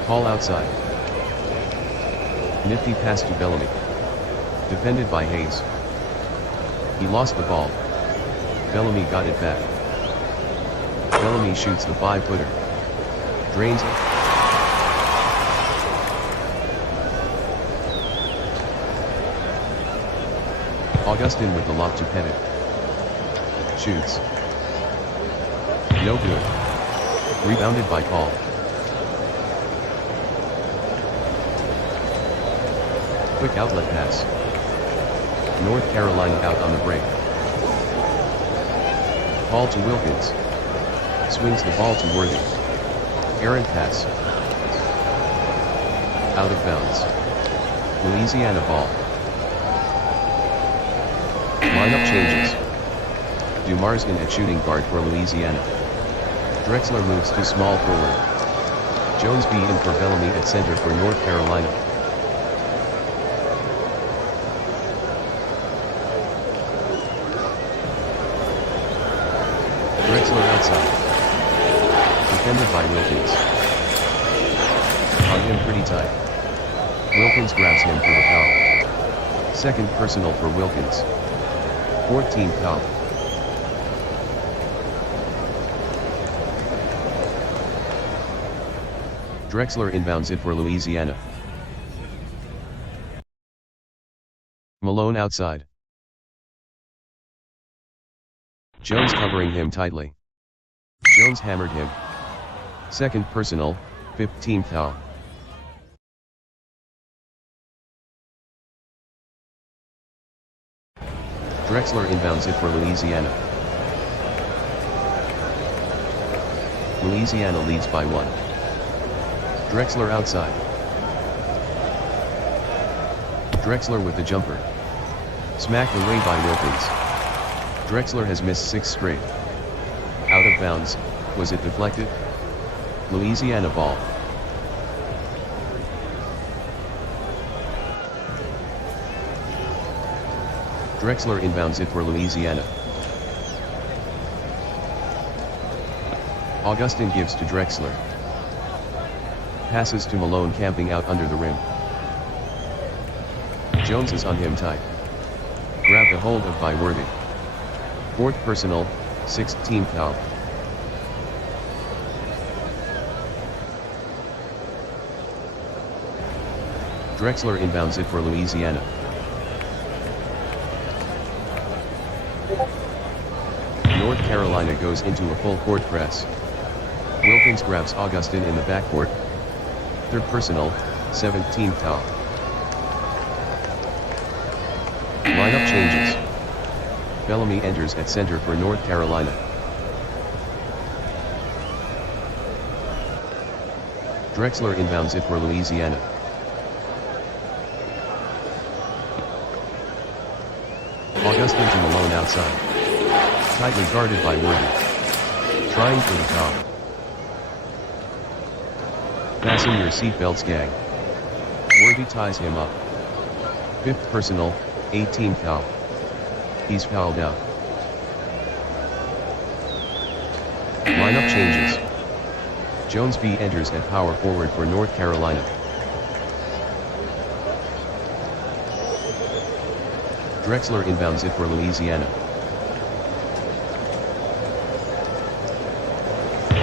Hall outside. Nifty pass to Bellamy. Defended by Hayes. He lost the ball. Bellamy got it back. Bellamy shoots the 5-footer. Drains it. Augustin with the lob to Pettit. Shoots. No good. Rebounded by Paul. Quick outlet pass. North Carolina out on the break. Ball to Wilkins. Swings the ball to Worthy. Errant pass. Out of bounds. Louisiana ball. Lineup changes. Dumars in at shooting guard for Louisiana. Drexler moves to small forward. Jones B in for Bellamy at center for North Carolina. Drexler outside. Defended by Wilkins. On him pretty tight. Wilkins grabs him for the foul. Second personal for Wilkins. 14th foul. Drexler inbounds it for Louisiana. Malone outside. Jones covering him tightly. Jones hammered him. Second personal, 15th foul. Drexler inbounds it for Louisiana. Louisiana leads by 1. Drexler outside. Drexler with the jumper. Smacked away by Wilkins. Drexler has missed 6 straight. Out of bounds, was it deflected? Louisiana ball. Drexler inbounds it for Louisiana. Augustin gives to Drexler. Passes to Malone camping out under the rim. Jones is on him tight. Grabbed a hold of by Worthy. Fourth personal, 16th foul. Drexler inbounds it for Louisiana. North Carolina goes into a full court press. Wilkins grabs Augustin in the backcourt. Third personal, 17th foul. Lineup changes. Bellamy enters at center for North Carolina. Drexler inbounds it for Louisiana. Augustin to Malone outside. Tightly guarded by Worthy. Trying for the foul. Fasten your seatbelts, gang. Worthy ties him up. Fifth personal, 18th foul. He's fouled out. Lineup changes. Jones B enters at power forward for North Carolina. Drexler inbounds it for Louisiana.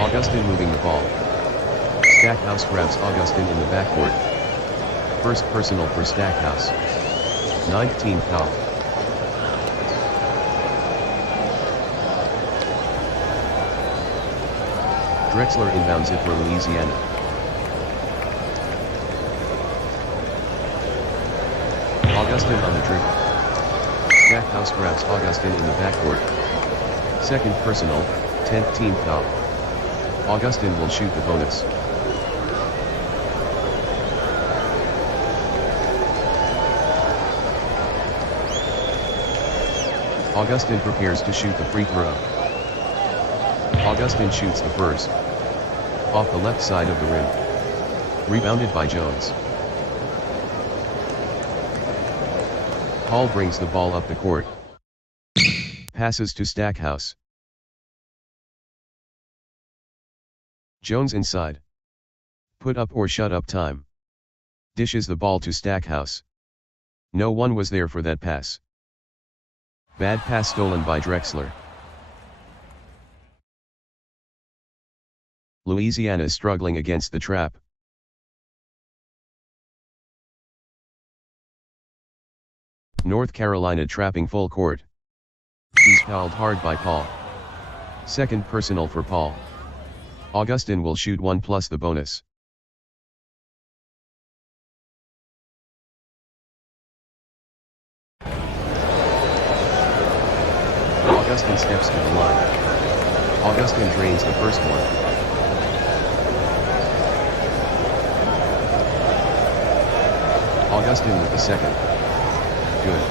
Augustin moving the ball. Stackhouse grabs Augustin in the backcourt. First personal for Stackhouse. 19th foul. Drexler inbounds it for Louisiana. Augustin on the dribble. Stackhouse grabs Augustin in the backcourt. Second personal, 10th team foul. Augustin will shoot the bonus. Augustin prepares to shoot the free throw. Augustin shoots the first. Off the left side of the rim. Rebounded by Jones. Hall brings the ball up the court. Passes to Stackhouse. Jones inside. Put up or shut up time. Dishes the ball to Stackhouse. No one was there for that pass. Bad pass stolen by Drexler. Louisiana struggling against the trap. North Carolina trapping full court. He's fouled hard by Paul. Second personal for Paul. Augustin will shoot 1 plus the bonus. Augustin steps to the line. Augustin drains the first one. Augustin with the second. Good.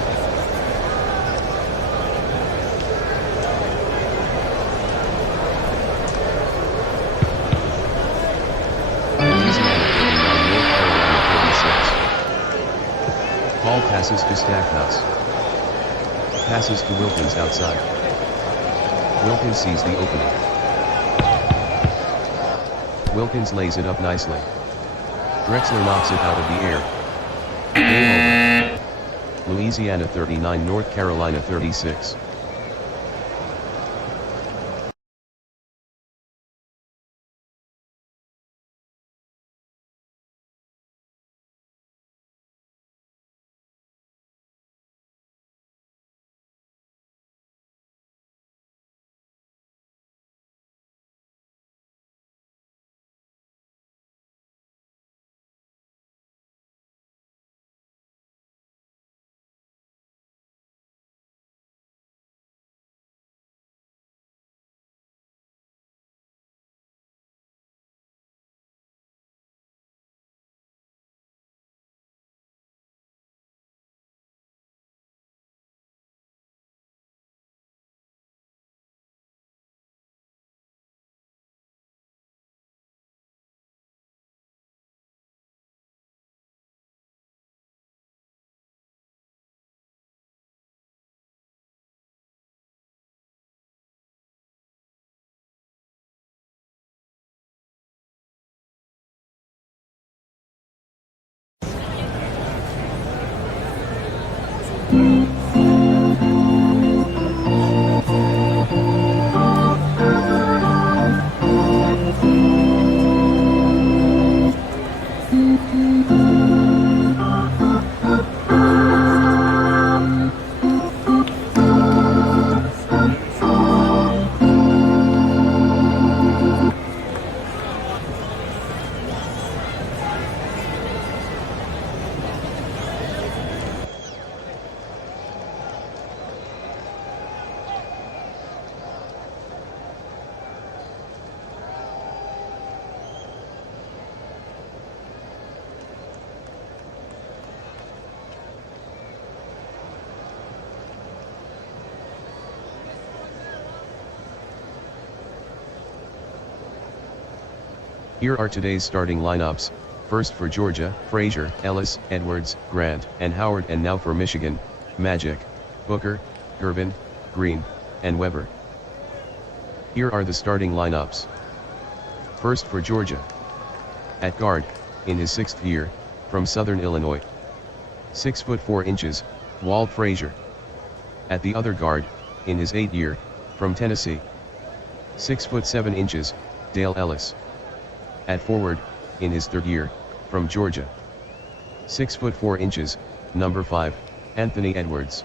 Paul passes to Stackhouse. Passes to Wilkins outside. Wilkins sees the opening. Wilkins lays it up nicely. Drexler knocks it out of the air. Game over. Louisiana 39, North Carolina 36. Here are today's starting lineups. First for Georgia, Frazier, Ellis, Edwards, Grant, and Howard, and now for Michigan, Magic, Booker, Gervin, Green, and Weber. Here are the starting lineups. First for Georgia. At guard, in his 6th year, from Southern Illinois. 6 foot 4 inches, Walt Frazier. At the other guard, in his 8th year, from Tennessee. 6 foot 7 inches, Dale Ellis. At forward, in his 3rd year, from Georgia. 6 foot 4 inches, number 5, Anthony Edwards.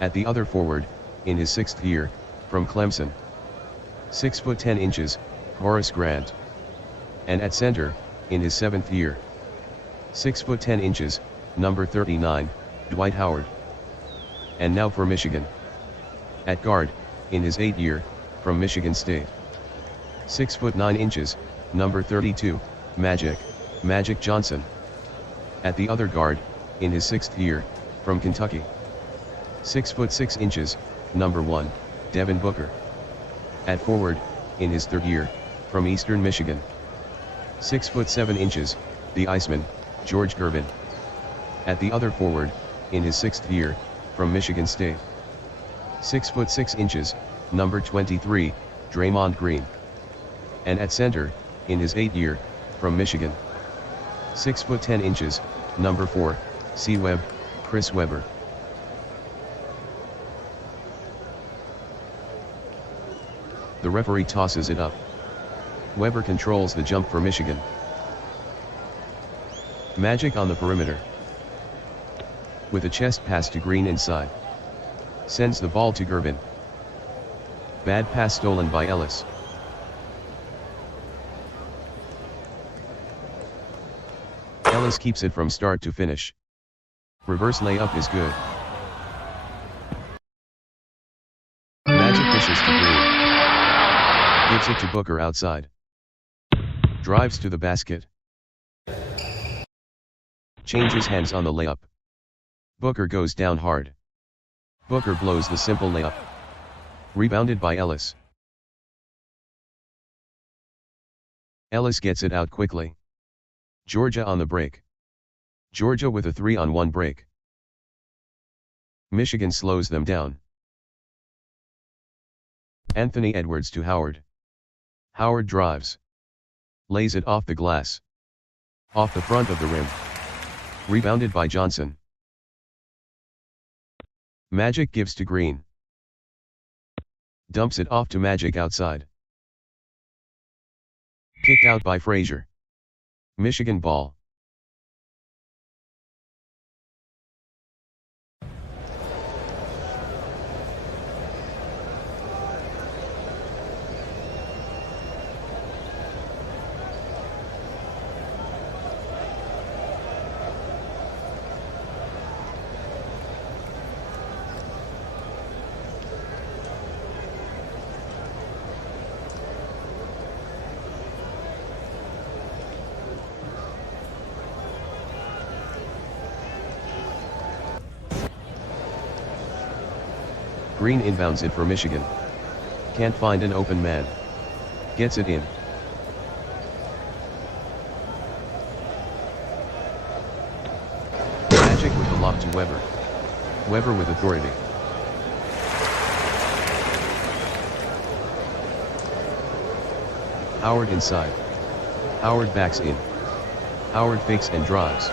At the other forward, in his 6th year, from Clemson. 6 foot 10 inches, Horace Grant. And at center, in his 7th year. 6 foot 10 inches, number 39, Dwight Howard. And now for Michigan. At guard, in his 8th year, from Michigan State. 6 foot 9 inches, number 32, Magic Johnson. At the other guard, in his 6th year, from Kentucky. 6 foot 6 inches, number 1, Devin Booker. At forward, in his third year, from Eastern Michigan. 6 foot 7 inches, the Iceman, George Gervin. At the other forward, in his 6th year, from Michigan State. 6 foot 6 inches, number 23, Draymond Green. And at center, in his 8th year, from Michigan. 6 foot 10 inches, number 4, C-Web, Chris Webber. The referee tosses it up. Webber controls the jump for Michigan. Magic on the perimeter. With a chest pass to Green inside. Sends the ball to Gervin. Bad pass stolen by Ellis. Ellis keeps it from start to finish. Reverse layup is good. Magic dishes to Green. Gives it to Booker outside. Drives to the basket. Changes hands on the layup. Booker goes down hard. Booker blows the simple layup. Rebounded by Ellis. Ellis gets it out quickly. Georgia on the break. Georgia with a 3-on-1 break. Michigan slows them down. Anthony Edwards to Howard. Howard drives. Lays it off the glass. Off the front of the rim. Rebounded by Johnson. Magic gives to Green. Dumps it off to Magic outside. Kicked out by Frazier. Michigan ball. Green inbounds it for Michigan. Can't find an open man. Gets it in. Magic with the lob to Webber. Webber with authority. Howard inside. Howard backs in. Howard fakes and drives.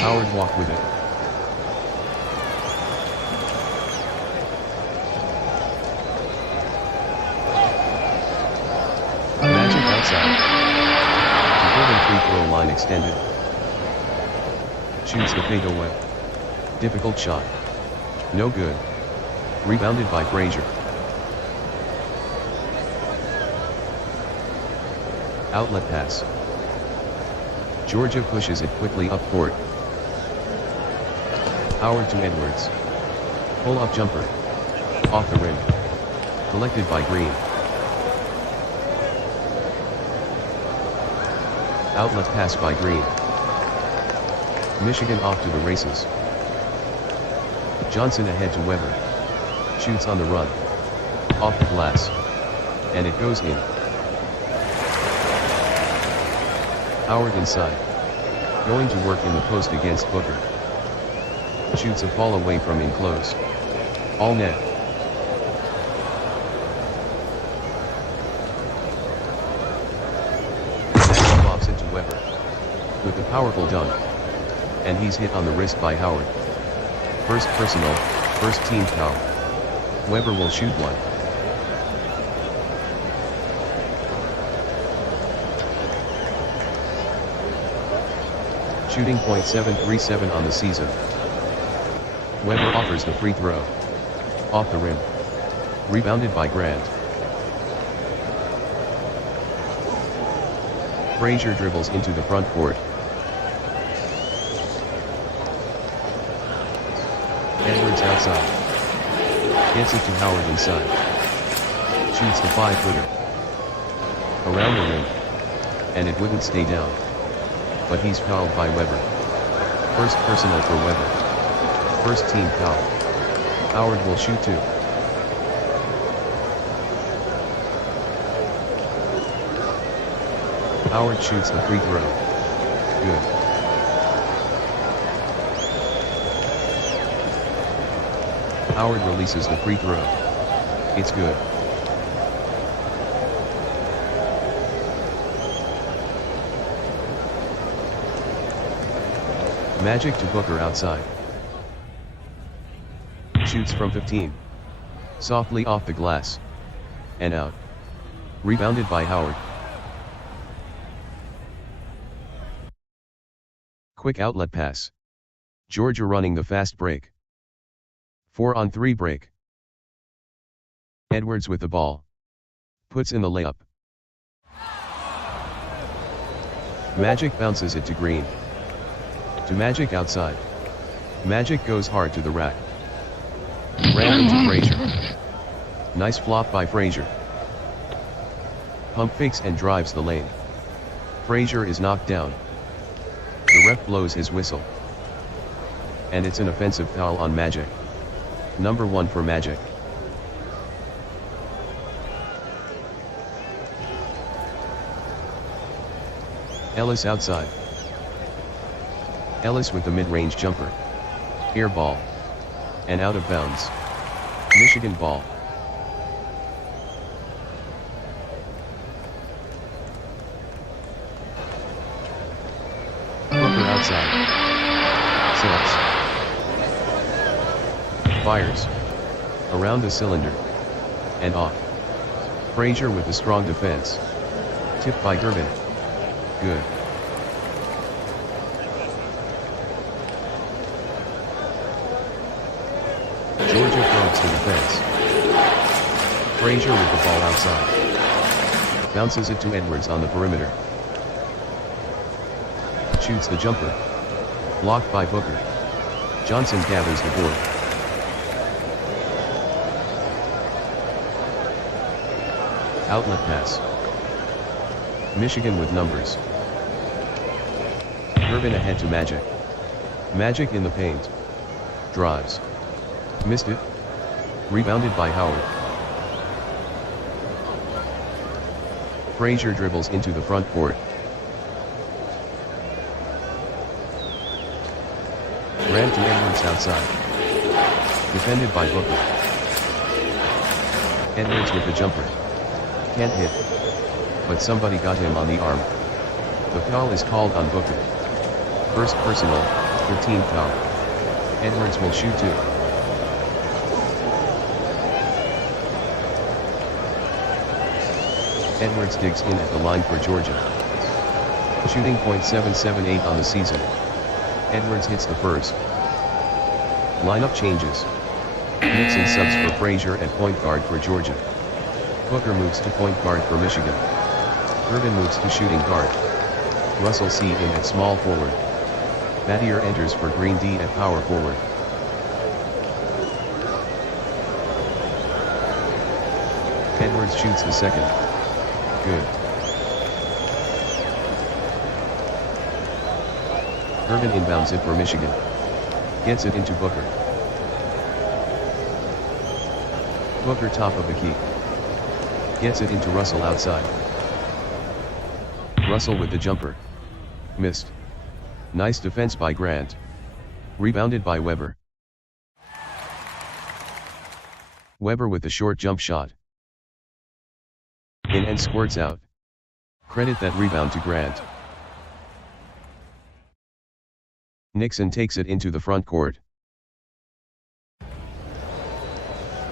Howard walk with it. Free throw line extended. Shoots the fadeaway. Difficult shot. No good. Rebounded by Frazier. Outlet pass. Georgia pushes it quickly up court. Howard to Edwards. Pull-up jumper. Off the rim. Collected by Green. Outlet pass by Green. Michigan off to the races. Johnson ahead to Webber. Shoots on the run. Off the glass. And it goes in. Howard inside. Going to work in the post against Booker. Shoots a ball away from in close. All net. With a powerful dunk. And he's hit on the wrist by Howard. First personal, first team foul. Webber will shoot one. Shooting .737 on the season. Webber offers the free throw. Off the rim. Rebounded by Grant. Frazier dribbles into the front court. Edwards outside. Gets it to Howard inside. Shoots the 5-footer. Around the rim. And it wouldn't stay down. But he's fouled by Webber. First personal for Webber. First team foul. Howard will shoot 2. Howard shoots the free throw. Good. Howard releases the free throw. It's good. Magic to Booker outside. Shoots from 15. Softly off the glass. And out. Rebounded by Howard. Quick outlet pass. Georgia running the fast break. 4-on-3 break. Edwards with the ball. Puts in the layup. Magic bounces it to Green. To Magic outside. Magic goes hard to the rack. Ran into Frazier. Nice flop by Frazier. Pump fakes and drives the lane. Frazier is knocked down. The ref blows his whistle. And it's an offensive foul on Magic. Number 1 for Magic. Ellis outside. Ellis with the mid-range jumper. Air ball. And out of bounds. Michigan ball. Booker outside. Sets. Fires. Around the cylinder. And off. Frazier with the strong defense. Tipped by Gervin. Good. Georgia probes the defense. Frazier with the ball outside. Bounces it to Edwards on the perimeter. Shoots the jumper. Blocked by Booker. Johnson gathers the board. Outlet pass. Michigan with numbers. Irvin ahead to Magic. Magic in the paint. Drives. Missed it. Rebounded by Howard. Frazier dribbles into the front court. Ran to Edwards outside. Defended by Booker. Edwards with the jumper. Can't hit. But somebody got him on the arm. The foul is called on Booker. First personal, 13th foul. Edwards will shoot 2. Edwards digs in at the line for Georgia. Shooting .778 on the season. Edwards hits the first. Lineup changes. Nixon subs for Frazier at point guard for Georgia. Booker moves to point guard for Michigan. Irvin moves to shooting guard. Russell C. in at small forward. Battier enters for Green D at power forward. Edwards shoots the second. Good. Irvin inbounds it for Michigan. Gets it into Booker. Booker top of the key. Gets it into Russell outside. Russell with the jumper. Missed. Nice defense by Grant. Rebounded by Weber. Weber with the short jump shot. In and squirts out. Credit that rebound to Grant. Nixon takes it into the front court.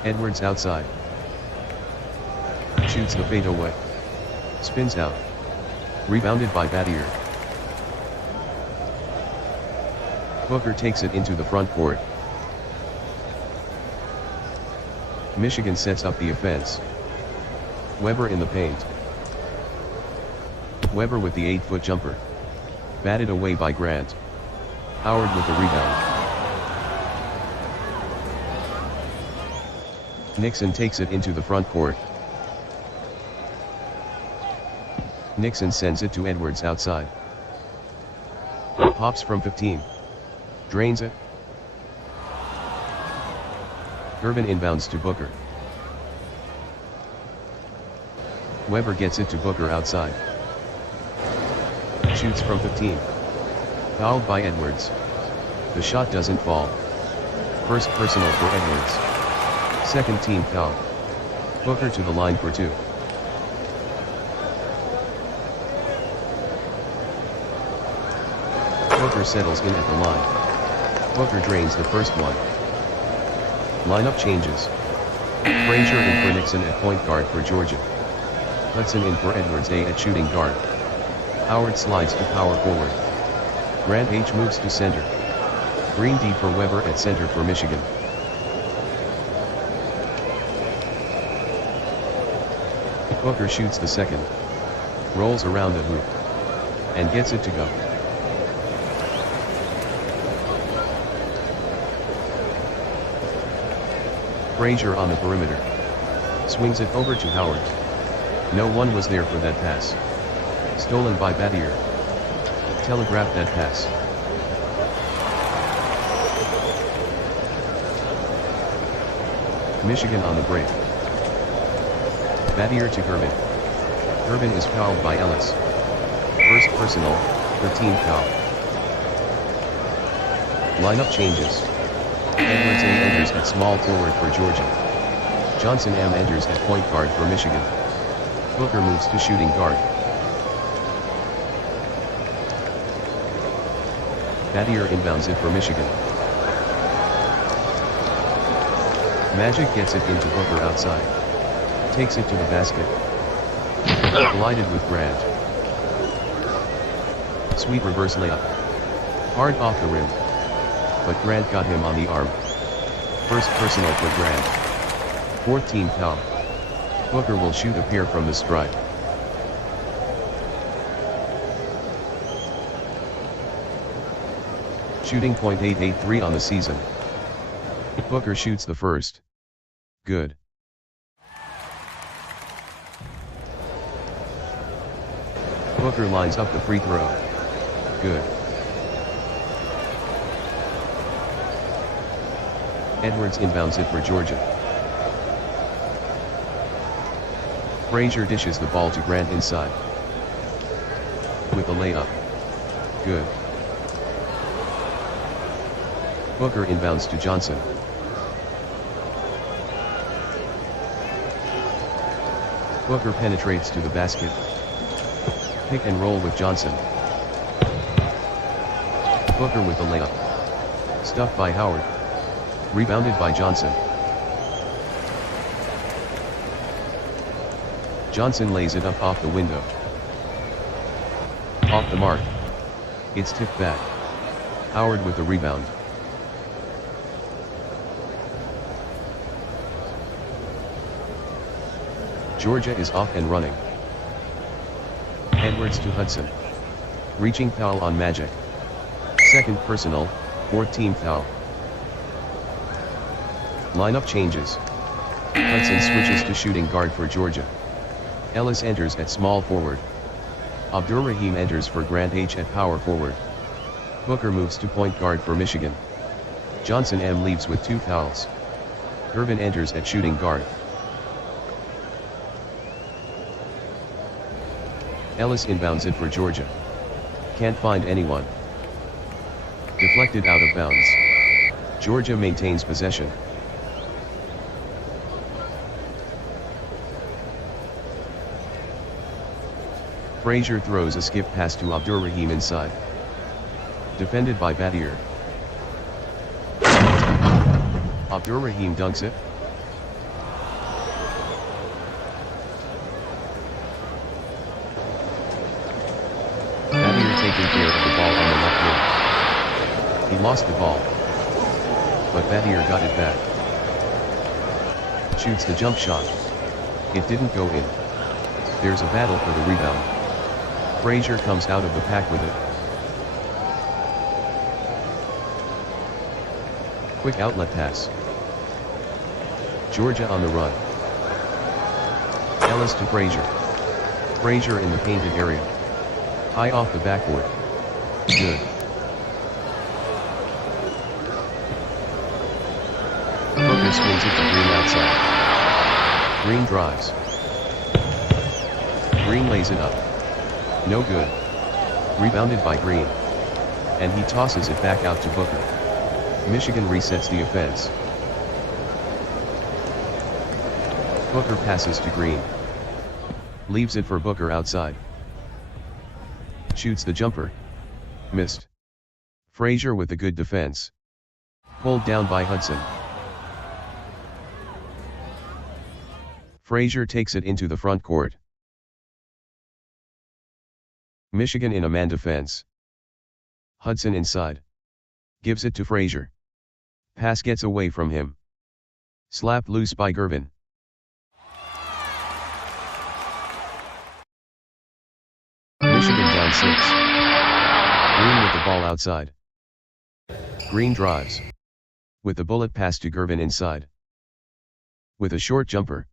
Edwards outside. Shoots the fadeaway. Spins out. Rebounded by Battier. Booker takes it into the front court. Michigan sets up the offense. Weber in the paint. Weber with the 8-foot jumper. Batted away by Grant. Howard with the rebound. Nixon takes it into the front court. Nixon sends it to Edwards outside. Pops from 15. Drains it. Irvin inbounds to Booker. Weber gets it to Booker outside. Shoots from 15. Fouled by Edwards. The shot doesn't fall. First personal for Edwards. Second team foul. Booker to the line for 2. Booker settles in at the line. Booker drains the first one. Lineup changes. Frazier in for Nixon at point guard for Georgia. Hudson in for Edwards A at shooting guard. Howard slides to power forward. Grant H moves to center. Green D for Weber at center for Michigan. Booker shoots the second. Rolls around the hoop. And gets it to go. Frazier on the perimeter. Swings it over to Howard. No one was there for that pass. Stolen by Battier. Telegraphed that pass. Michigan on the break. Battier to Irvin. Irvin is fouled by Ellis. First personal, 13th foul. Lineup changes. Edwards A enters at small forward for Georgia. Johnson M enters at point guard for Michigan. Booker moves to shooting guard. Battier inbounds it for Michigan. Magic gets it into Booker outside. Takes it to the basket. Collided with Grant. Sweet reverse layup. Hard off the rim. But Grant got him on the arm. First personal for Grant. 14th foul. Booker will shoot a pair from the stripe. Shooting .883 on the season. Booker shoots the first. Good. Booker lines up the free throw. Good. Edwards inbounds it for Georgia. Frazier dishes the ball to Grant inside. With a layup. Good. Booker inbounds to Johnson. Booker penetrates to the basket. Pick and roll with Johnson. Booker with the layup. Stuffed by Howard. Rebounded by Johnson. Johnson lays it up off the window. Off the mark. It's tipped back. Howard with the rebound. Georgia is off and running. Edwards to Hudson. Reaching foul on Magic. Second personal, 14th foul. Lineup changes. Hudson switches to shooting guard for Georgia. Ellis enters at small forward. Abdurrahim enters for Grant H at power forward. Booker moves to point guard for Michigan. Johnson M leaves with 2 fouls. Irvin enters at shooting guard. Ellis inbounds it for Georgia. Can't find anyone. Deflected out of bounds. Georgia maintains possession. Frazier throws a skip pass to Abdurrahim inside. Defended by Battier. Abdurrahim dunks it. Battier taking care of the ball on the left wing. He lost the ball. But Battier got it back. Shoots the jump shot. It didn't go in. There's a battle for the rebound. Frazier comes out of the pack with it. Quick outlet pass. Georgia on the run. Ellis to Frazier. Frazier in the painted area. High off the backboard. Good. Booker Booker swings it to Green outside. Green drives. Green lays it up. No good. Rebounded by Green. And he tosses it back out to Booker. Michigan resets the offense. Booker passes to Green. Leaves it for Booker outside. Shoots the jumper. Missed. Frazier with a good defense. Pulled down by Hudson. Frazier takes it into the front court. Michigan in a man defense. Hudson inside. Gives it to Frazier. Pass gets away from him. Slapped loose by Gervin. Michigan down 6. Green with the ball outside. Green drives. With the bullet pass to Gervin inside. With a short jumper.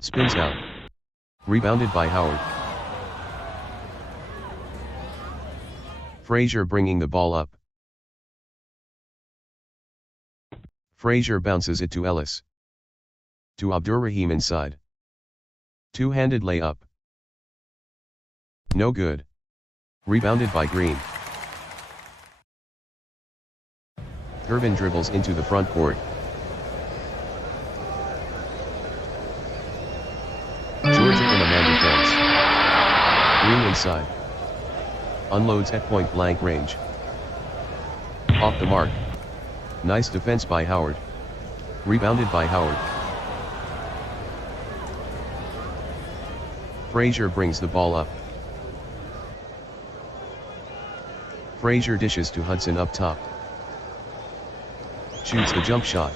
Spins out. Rebounded by Howard. Frazier bringing the ball up. Frazier bounces it to Ellis. To Abdurrahim inside. Two-handed layup. No good. Rebounded by Green. Gervin dribbles into the front court. Georgia in a man defense. Green inside. Unloads at point blank range. Off the mark. Nice defense by Howard. Rebounded by Howard. Frazier brings the ball up. Frazier dishes to Hudson up top. Shoots the jump shot.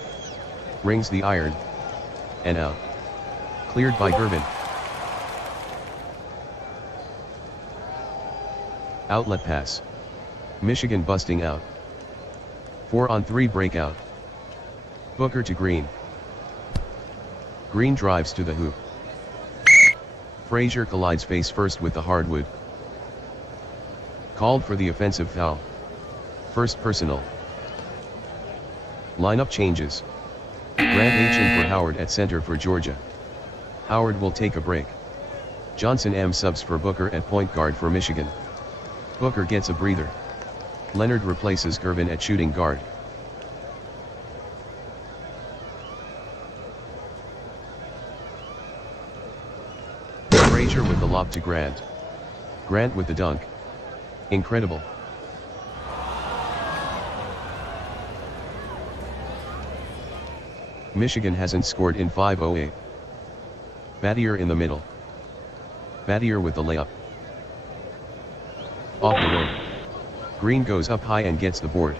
Rings the iron. And out. Cleared by Gervin. Outlet pass. Michigan busting out. 4-on-3 breakout. Booker to Green. Green drives to the hoop. Frazier collides face first with the hardwood. Called for the offensive foul. First personal. Lineup changes. Grant H in for Howard at center for Georgia. Howard will take a break. Johnson M subs for Booker at point guard for Michigan. Booker gets a breather. Leonard replaces Gervin at shooting guard. Frazier with the lob to Grant. Grant with the dunk. Incredible. Michigan hasn't scored in 5:08. Battier in the middle. Battier with the layup. Off the rim. Green goes up high and gets the board.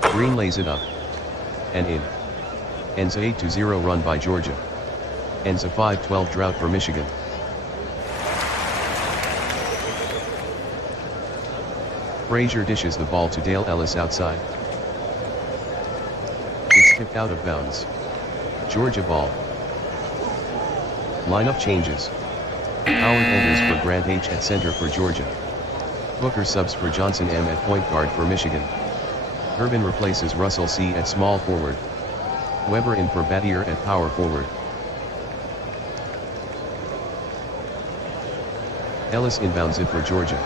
Green lays it up. And in. Ends a 8-0 run by Georgia. Ends a 5-12 drought for Michigan. Frazier dishes the ball to Dale Ellis outside. It's tipped out of bounds. Georgia ball. Lineup changes. Howard enters for Grant H at center for Georgia. Booker subs for Johnson M at point guard for Michigan. Gervin replaces Russell C at small forward. Weber in for Battier at power forward. Ellis inbounds it for Georgia.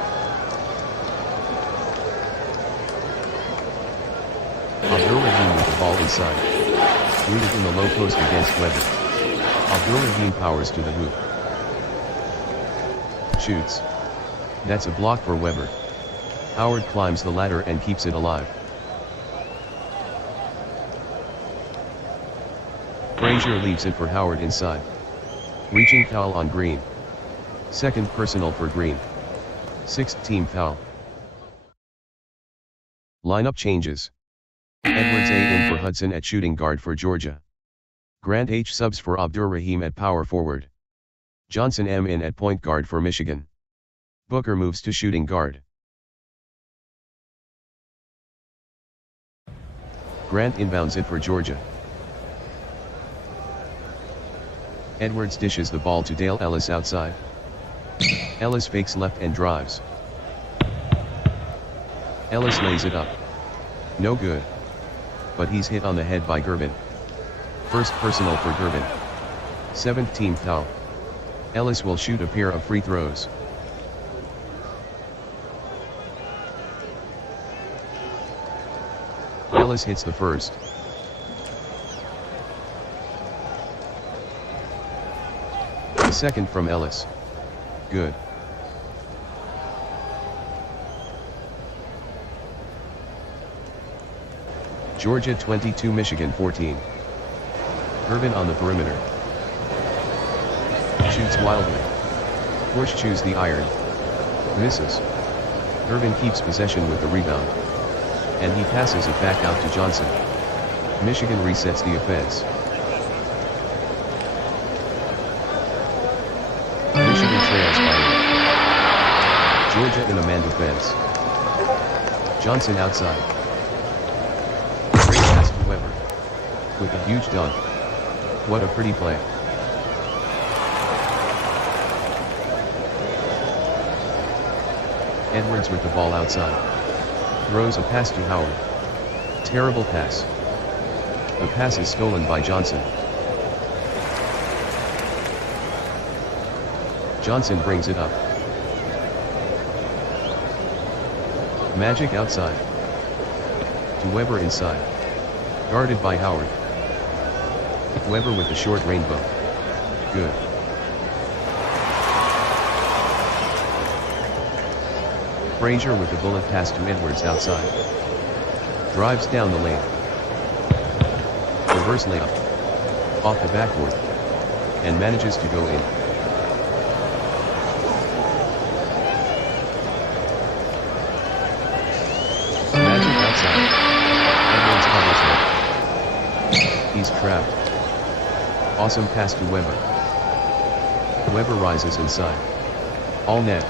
Abdurrahim with the ball inside. Rooted in the low post against Weber. Abdurrahim powers to the hoop. Shoots. That's a block for Weber. Howard climbs the ladder and keeps it alive. Frazier leaves it for Howard inside. Reaching foul on Green. Second personal for Green. Sixth team foul. Lineup changes. Edwards A in for Hudson at shooting guard for Georgia. Grant H subs for Abdurrahim at power forward. Johnson M in at point guard for Michigan. Booker moves to shooting guard. Grant inbounds it for Georgia. Edwards dishes the ball to Dale Ellis outside. Ellis fakes left and drives. Ellis lays it up. No good. But he's hit on the head by Gerben. First personal for Gerben. 7th team foul. Ellis will shoot a pair of free throws. Ellis hits the first. The second from Ellis. Good. Georgia 22, Michigan 14. Gerben on the perimeter. Shoots wildly. Horseshoes the iron. Misses. Gerben keeps possession with the rebound. And he passes it back out to Johnson. Michigan resets the offense. Michigan trails by 8. Georgia in a man defense. Johnson outside. Great pass to Weber. With a huge dunk. What a pretty play. Edwards with the ball outside. Throws a pass to Howard. Terrible pass. The pass is stolen by Johnson. Johnson brings it up. Magic outside. To Weber inside. Guarded by Howard. Weber with the short rainbow. Good. Frazier with the bullet pass to Edwards outside. Drives down the lane. Reverse layup. Off the backboard. And manages to go in. Magic outside. Edwards covers him. He's trapped. Awesome pass to Weber. Weber rises inside. All net.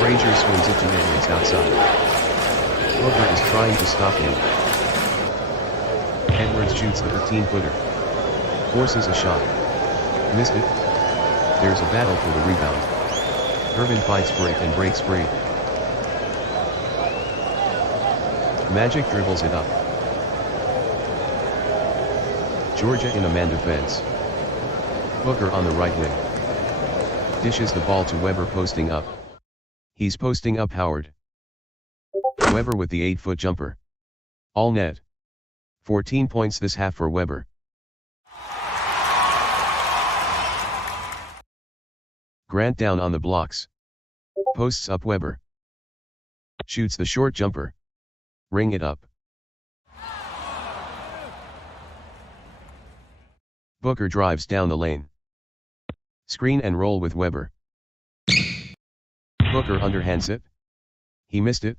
Frazier swings it to Edwards outside. Booker is trying to stop him. Edwards shoots the 15-footer. Forces a shot. Missed it. There's a battle for the rebound. Gerben fights for it and breaks free. Magic dribbles it up. Georgia in a man defense. Booker on the right wing. Dishes the ball to Weber posting up. He's posting up Howard. Weber with the 8-foot jumper. All net. 14 points this half for Weber. Grant down on the blocks. Posts up Weber. Shoots the short jumper. Ring it up. Booker drives down the lane. Screen and roll with Weber. Booker underhands it. He missed it.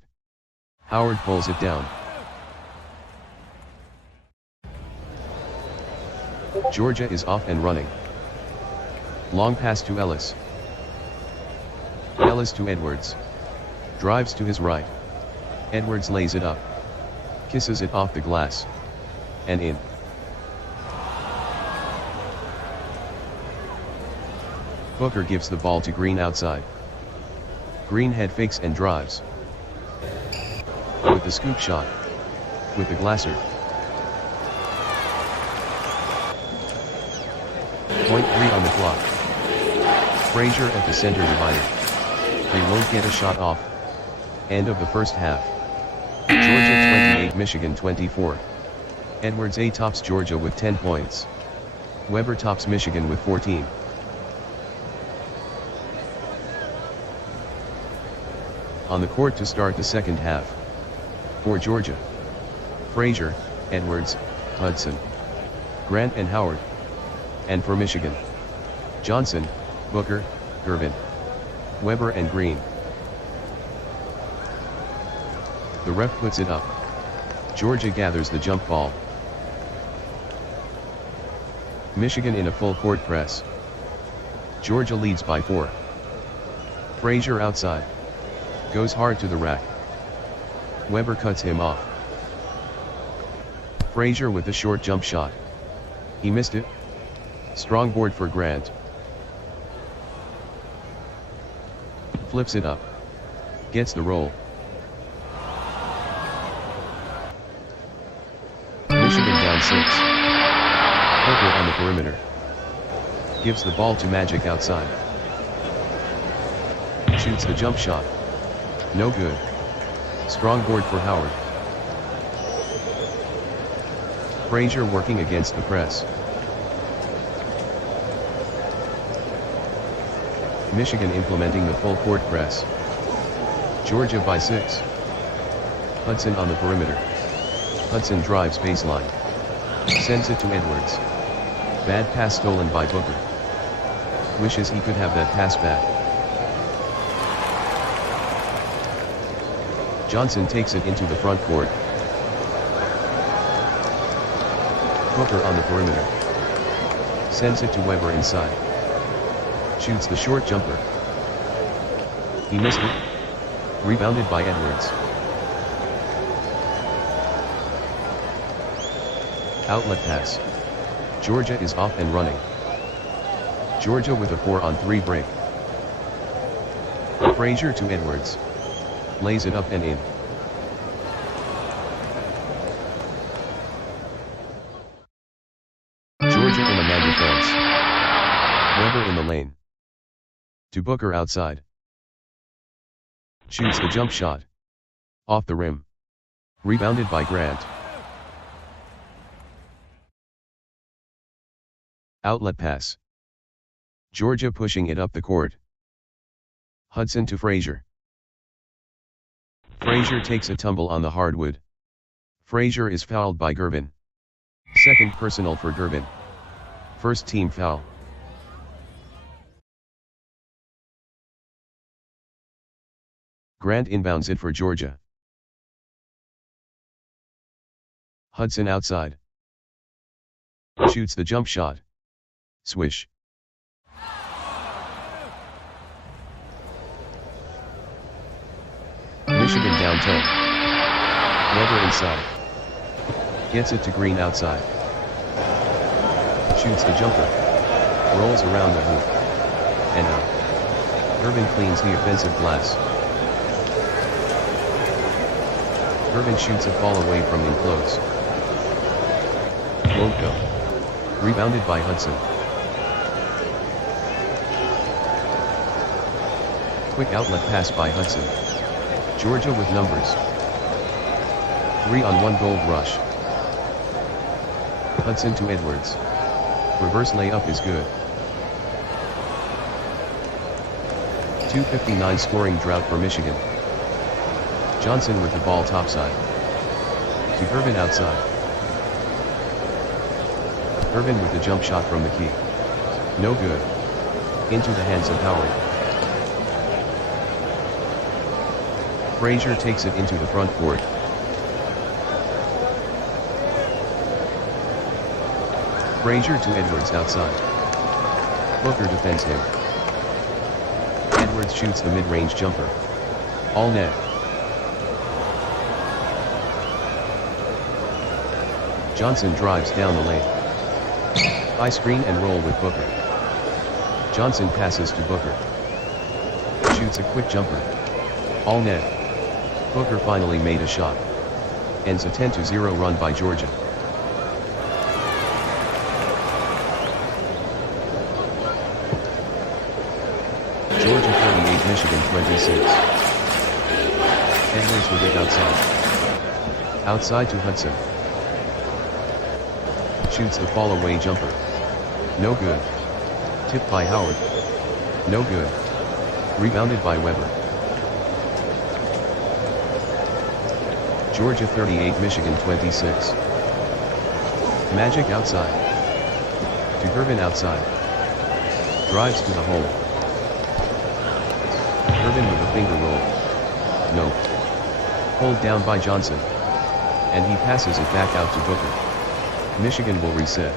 Howard pulls it down. Georgia is off and running. Long pass to Ellis. Ellis to Edwards. Drives to his right. Edwards lays it up. Kisses it off the glass. And in. Booker gives the ball to Green outside. Green head fakes and drives. With the scoop shot. With the glasser. Point 3 on the clock. Frazier at the center divider. They won't get a shot off. End of the first half. Georgia 28, Michigan 24. Edwards A tops Georgia with 10 points. Weber tops Michigan with 14. On the court to start the second half. For Georgia. Frazier, Edwards, Hudson, Grant and Howard. And for Michigan. Johnson, Booker, Gerben, Weber and Green. The ref puts it up. Georgia gathers the jump ball. Michigan in a full court press. Georgia leads by 4. Frazier outside. Goes hard to the rack. Weber cuts him off. Frazier with the short jump shot. He missed it. Strong board for Grant. Flips it up. Gets the roll. Michigan down 6. Booker on the perimeter. Gives the ball to Magic outside. Shoots the jump shot. No good. Strong board for Howard. Frazier working against the press. Michigan implementing the full court press. Georgia by 6. Hudson on the perimeter. Hudson drives baseline. Sends it to Edwards. Bad pass stolen by Booker. Wishes he could have that pass back. Johnson takes it into the front court. Booker on the perimeter. Sends it to Weber inside. Shoots the short jumper. He missed it. Rebounded by Edwards. Outlet pass. Georgia is off and running. Georgia with a 4-on-3 break. Frazier to Edwards. Lays it up and in. Georgia in a man defense. Weber in the lane. To Booker outside. Shoots the jump shot. Off the rim. Rebounded by Grant. Outlet pass. Georgia pushing it up the court. Hudson to Frazier. Frazier takes a tumble on the hardwood. Frazier is fouled by Gervin. Second personal for Gervin. First team foul. Grant inbounds it for Georgia. Hudson outside. Shoots the jump shot. Swish. Michigan down 10. Weber inside. Gets it to Green outside. Shoots the jumper. Rolls around the hoop. And out. Irvin cleans the offensive glass. Irvin shoots a ball away from in close. Won't go. Rebounded by Hudson. Quick outlet pass by Hudson. Georgia with numbers. 3-on-1 gold rush. Hudson to Edwards. Reverse layup is good. 2:59 scoring drought for Michigan. Johnson with the ball topside. To Irvin outside. Irvin with the jump shot from the key. No good. Into the hands of Howard. Frazier takes it into the front court. Frazier to Edwards outside. Booker defends him. Edwards shoots the mid-range jumper. All net. Johnson drives down the lane. High screen and roll with Booker. Johnson passes to Booker. Shoots a quick jumper. All net. Booker finally made a shot. Ends a 10-0 run by Georgia. Georgia 38, Michigan 26. Edwards with it outside. Outside to Hudson. Shoots the fall away jumper. No good. Tipped by Howard. No good. Rebounded by Weber. Georgia 38, Michigan 26. Magic outside. To Gervin outside. Drives to the hole. Gervin with a finger roll. No. Pulled down by Johnson. And he passes it back out to Booker. Michigan will reset.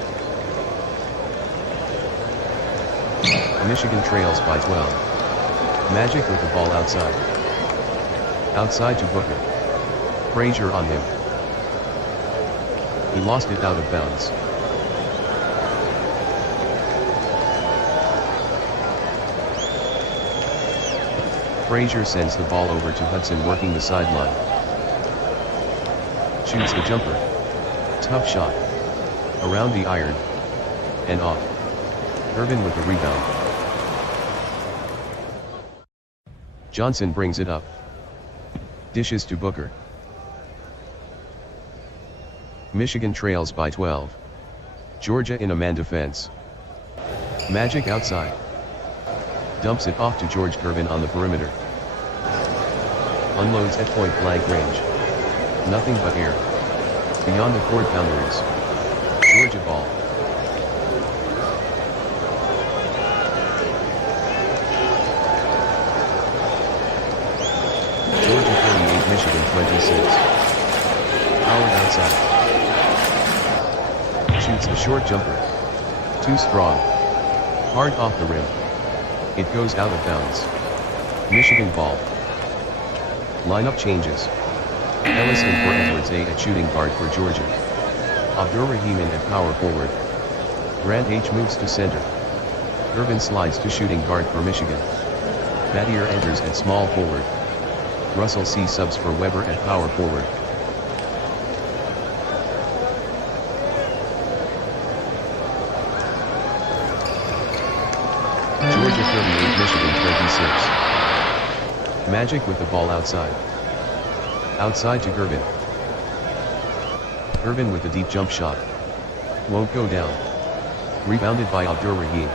Michigan trails by 12. Magic with the ball outside. Outside to Booker. Frazier on him. He lost it out of bounds. Frazier sends the ball over to Hudson working the sideline. Shoots the jumper. Tough shot. Around the iron. And off. Irvin with the rebound. Johnson brings it up. Dishes to Booker. Michigan trails by 12. Georgia in a man defense. Magic outside. Dumps it off to George Irvin on the perimeter. Unloads at point blank range. Nothing but air. Beyond the court boundaries. Georgia ball. Georgia 38, Michigan 26. Howard outside. Shoots a short jumper. Too strong. Hard off the rim. It goes out of bounds. Michigan ball. Lineup changes. Ellis in for Edwards A at shooting guard for Georgia. Abdur-Rahim in at power forward. Grant H moves to center. Irvin slides to shooting guard for Michigan. Battier enters at small forward. Russell C subs for Weber at power forward. Georgia 38, Michigan 26. Magic with the ball outside. Outside to Irvin. Irvin with the deep jump shot. Won't go down. Rebounded by Abdur-Rahim.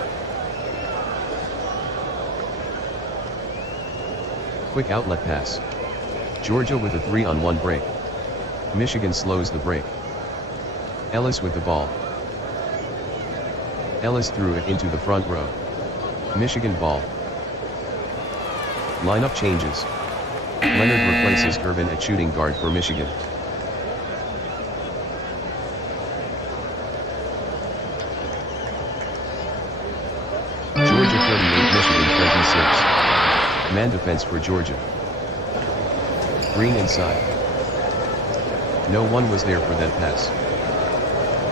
Quick outlet pass. Georgia with a 3-on-1 break. Michigan slows the break. Ellis with the ball. Ellis threw it into the front row. Michigan ball. Lineup changes. Leonard replaces Irvin at shooting guard for Michigan. Georgia 38, Michigan 26. Man defense for Georgia. Green inside. No one was there for that pass.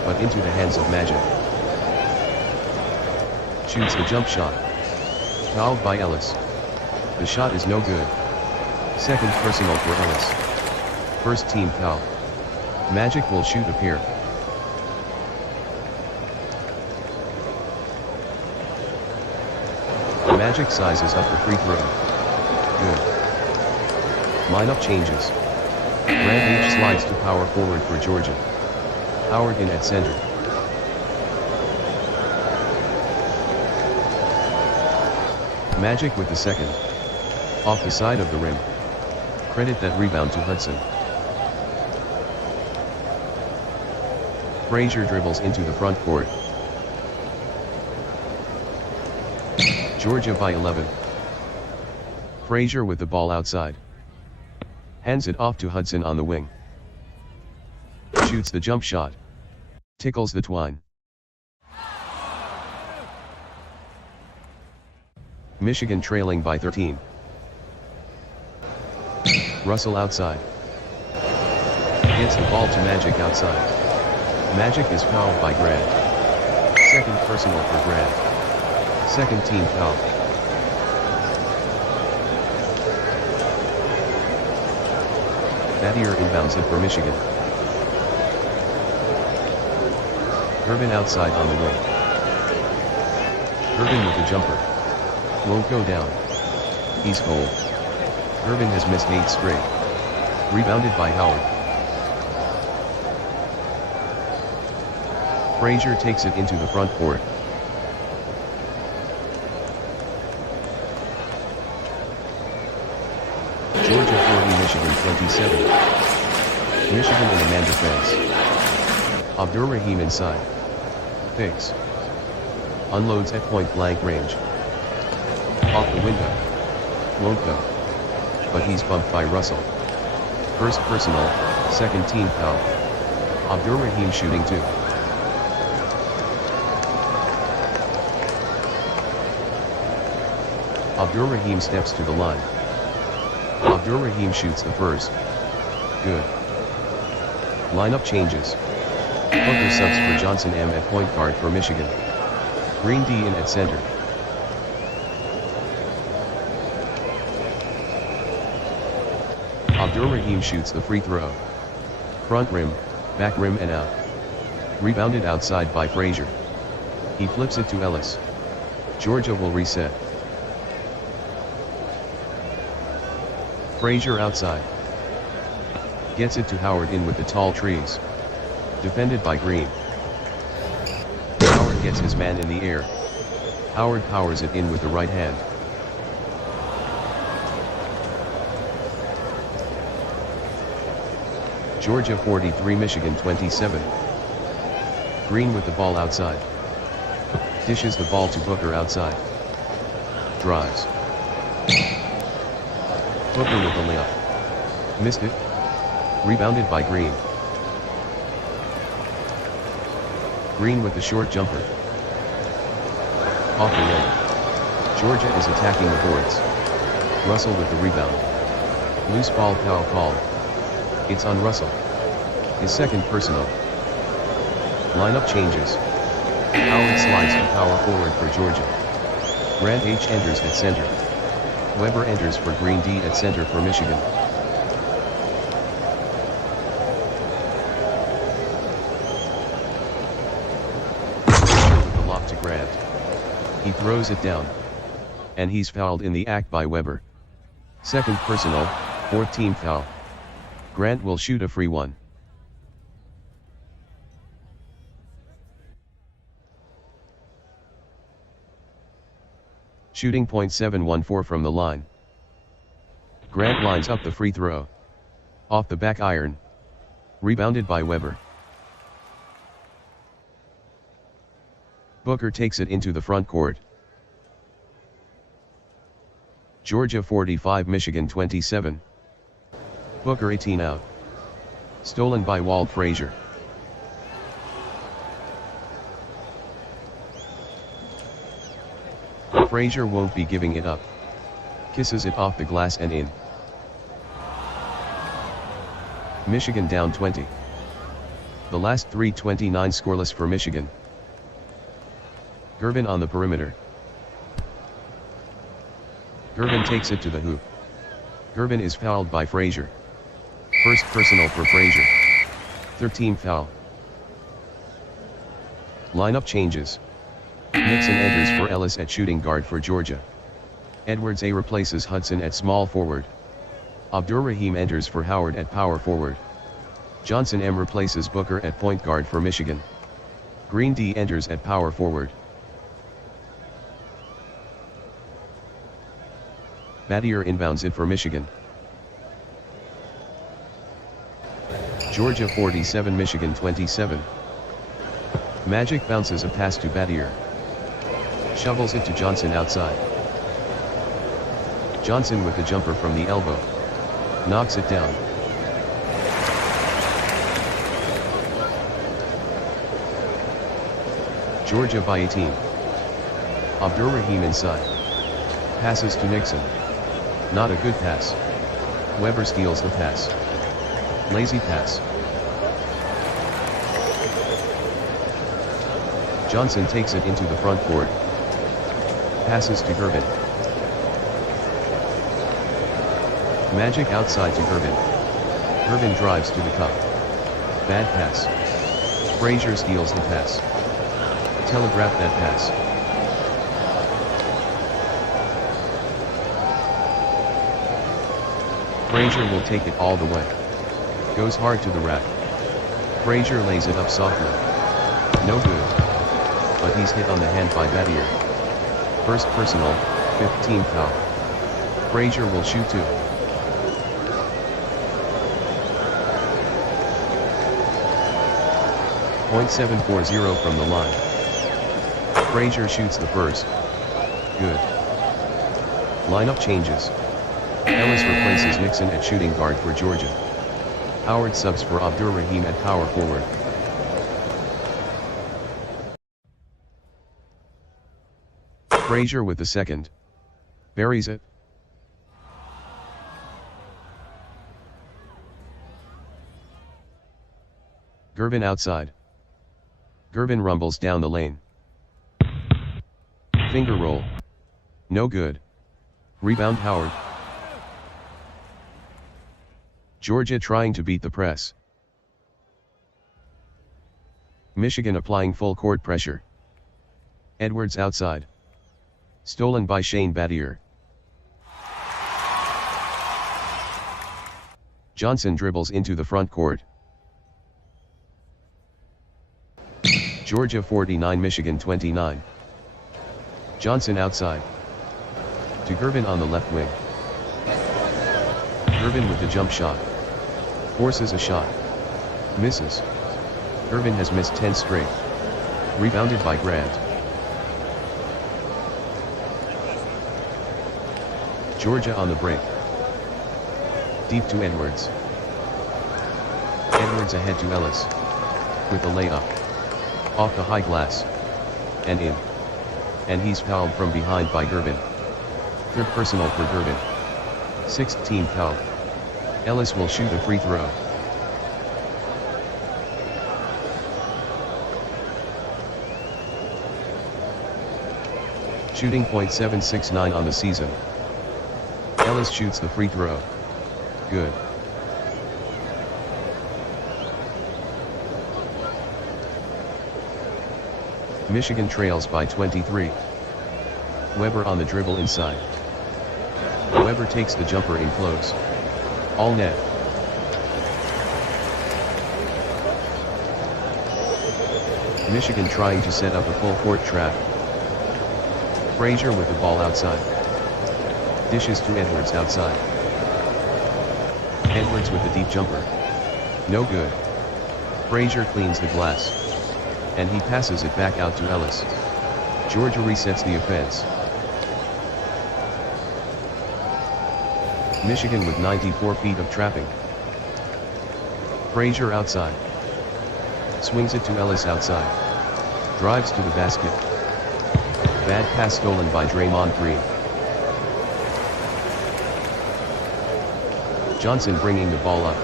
But into the hands of Magic. Shoots the jump shot. Fouled by Ellis. The shot is no good. Second personal for Ellis. First team foul. Magic will shoot a pair. Magic sizes up the free throw. Good. Lineup changes. Grant H slides to power forward for Georgia. Howard in at center. Magic with the second. Off the side of the rim. Credit that rebound to Hudson. Frazier dribbles into the front court. Georgia by 11. Frazier with the ball outside. Hands it off to Hudson on the wing. Shoots the jump shot. Tickles the twine. Michigan trailing by 13. Russell outside. Gets the ball to Magic outside. Magic is fouled by Grant. Second personal for Grant. Second team foul. Battier inbounds it for Michigan. Irvin outside on the wing. Irvin with the jumper. Won't go down. He's cold. Irvin has missed 8 straight. Rebounded by Howard. Frazier takes it into the front court. Georgia 40, Michigan 27. Michigan in a man defense. Abdur-Rahim inside. Fakes. Unloads at point blank range. Off the window. Won't go. But he's bumped by Russell. First personal, second team foul. Abdur-Rahim shooting 2. Abdur-Rahim steps to the line. Abdur-Rahim shoots the first. Good. Lineup changes. Booker subs for Johnson M at point guard for Michigan. Green D in at center. Abdurrahim shoots the free throw. Front rim, back rim and out. Rebounded outside by Frazier. He flips it to Ellis. Georgia will reset. Frazier outside. Gets it to Howard in with the tall trees. Defended by Green. Howard gets his man in the air. Howard powers it in with the right hand. Georgia 43, Michigan 27. Green with the ball outside. Dishes the ball to Booker outside. Drives. Booker with the layup. Missed it. Rebounded by Green. Green with the short jumper. Off the leg. Georgia is attacking the boards. Russell with the rebound. Loose ball foul called. It's on Russell. His second personal. Lineup changes. Howard slides to power forward for Georgia. Grant H enters at center. Weber enters for Green D at center for Michigan. With the lob to Grant. He throws it down. And he's fouled in the act by Weber. Second personal, fourth team foul. Grant will shoot a free one. Shooting .714 from the line. Grant lines up the free throw. Off the back iron. Rebounded by Weber. Booker takes it into the front court. Georgia 45, Michigan 27. Booker 18 out. Stolen by Walt Frazier. Frazier won't be giving it up. Kisses it off the glass and in. Michigan down 20. The last 3:29 scoreless for Michigan. Gervin on the perimeter. Gervin takes it to the hoop. Gervin is fouled by Frazier. First personal for Frazier. 13th foul. Lineup changes. Nixon enters for Ellis at shooting guard for Georgia. Edwards A replaces Hudson at small forward. Abdurrahim enters for Howard at power forward. Johnson M replaces Booker at point guard for Michigan. Green D enters at power forward. Battier inbounds it for Michigan. Georgia 47, Michigan 27. Magic bounces a pass to Battier. Shovels it to Johnson outside. Johnson with the jumper from the elbow. Knocks it down. Georgia by 18. Abdurrahim inside. Passes to Nixon. Not a good pass. Weber steals the pass. Lazy pass. Johnson takes it into the front court. Passes to Gervin. Magic outside to Gervin. Gervin drives to the cup. Bad pass. Frazier steals the pass. Telegraph that pass. Frazier will take it all the way. Goes hard to the rack. Frazier lays it up softly. No good. But he's hit on the hand by Battier. First personal, 15th foul. Frazier will shoot two. .740 from the line. Frazier shoots the first. Good. Lineup changes. Ellis replaces Nixon at shooting guard for Georgia. Howard subs for Abdurrahim at power forward. Frazier with the second. Buries it. Gervin outside. Gervin rumbles down the lane. Finger roll. No good. Rebound Howard. Georgia trying to beat the press. Michigan applying full court pressure. Edwards outside. Stolen by Shane Battier. Johnson dribbles into the front court. Georgia 49, Michigan 29. Johnson outside. To Gervin on the left wing. Gervin with the jump shot. Forces a shot. Misses. Gervin has missed 10 straight. Rebounded by Grant. Georgia on the break. Deep to Edwards. Edwards ahead to Ellis. With a layup. Off the high glass. And in. And he's fouled from behind by Gervin. Third personal for Gervin. Sixth team foul. Ellis will shoot a free throw. Shooting .769 on the season. Ellis shoots the free throw. Good. Michigan trails by 23. Weber on the dribble inside. Weber takes the jumper in close. All net. Michigan trying to set up a full court trap. Frazier with the ball outside. Dishes to Edwards outside. Edwards with the deep jumper. No good. Frazier cleans the glass. And he passes it back out to Ellis. Georgia resets the offense. Michigan with 94 feet of trapping. Frazier outside. Swings it to Ellis outside. Drives to the basket. Bad pass stolen by Draymond Green. Johnson bringing the ball up.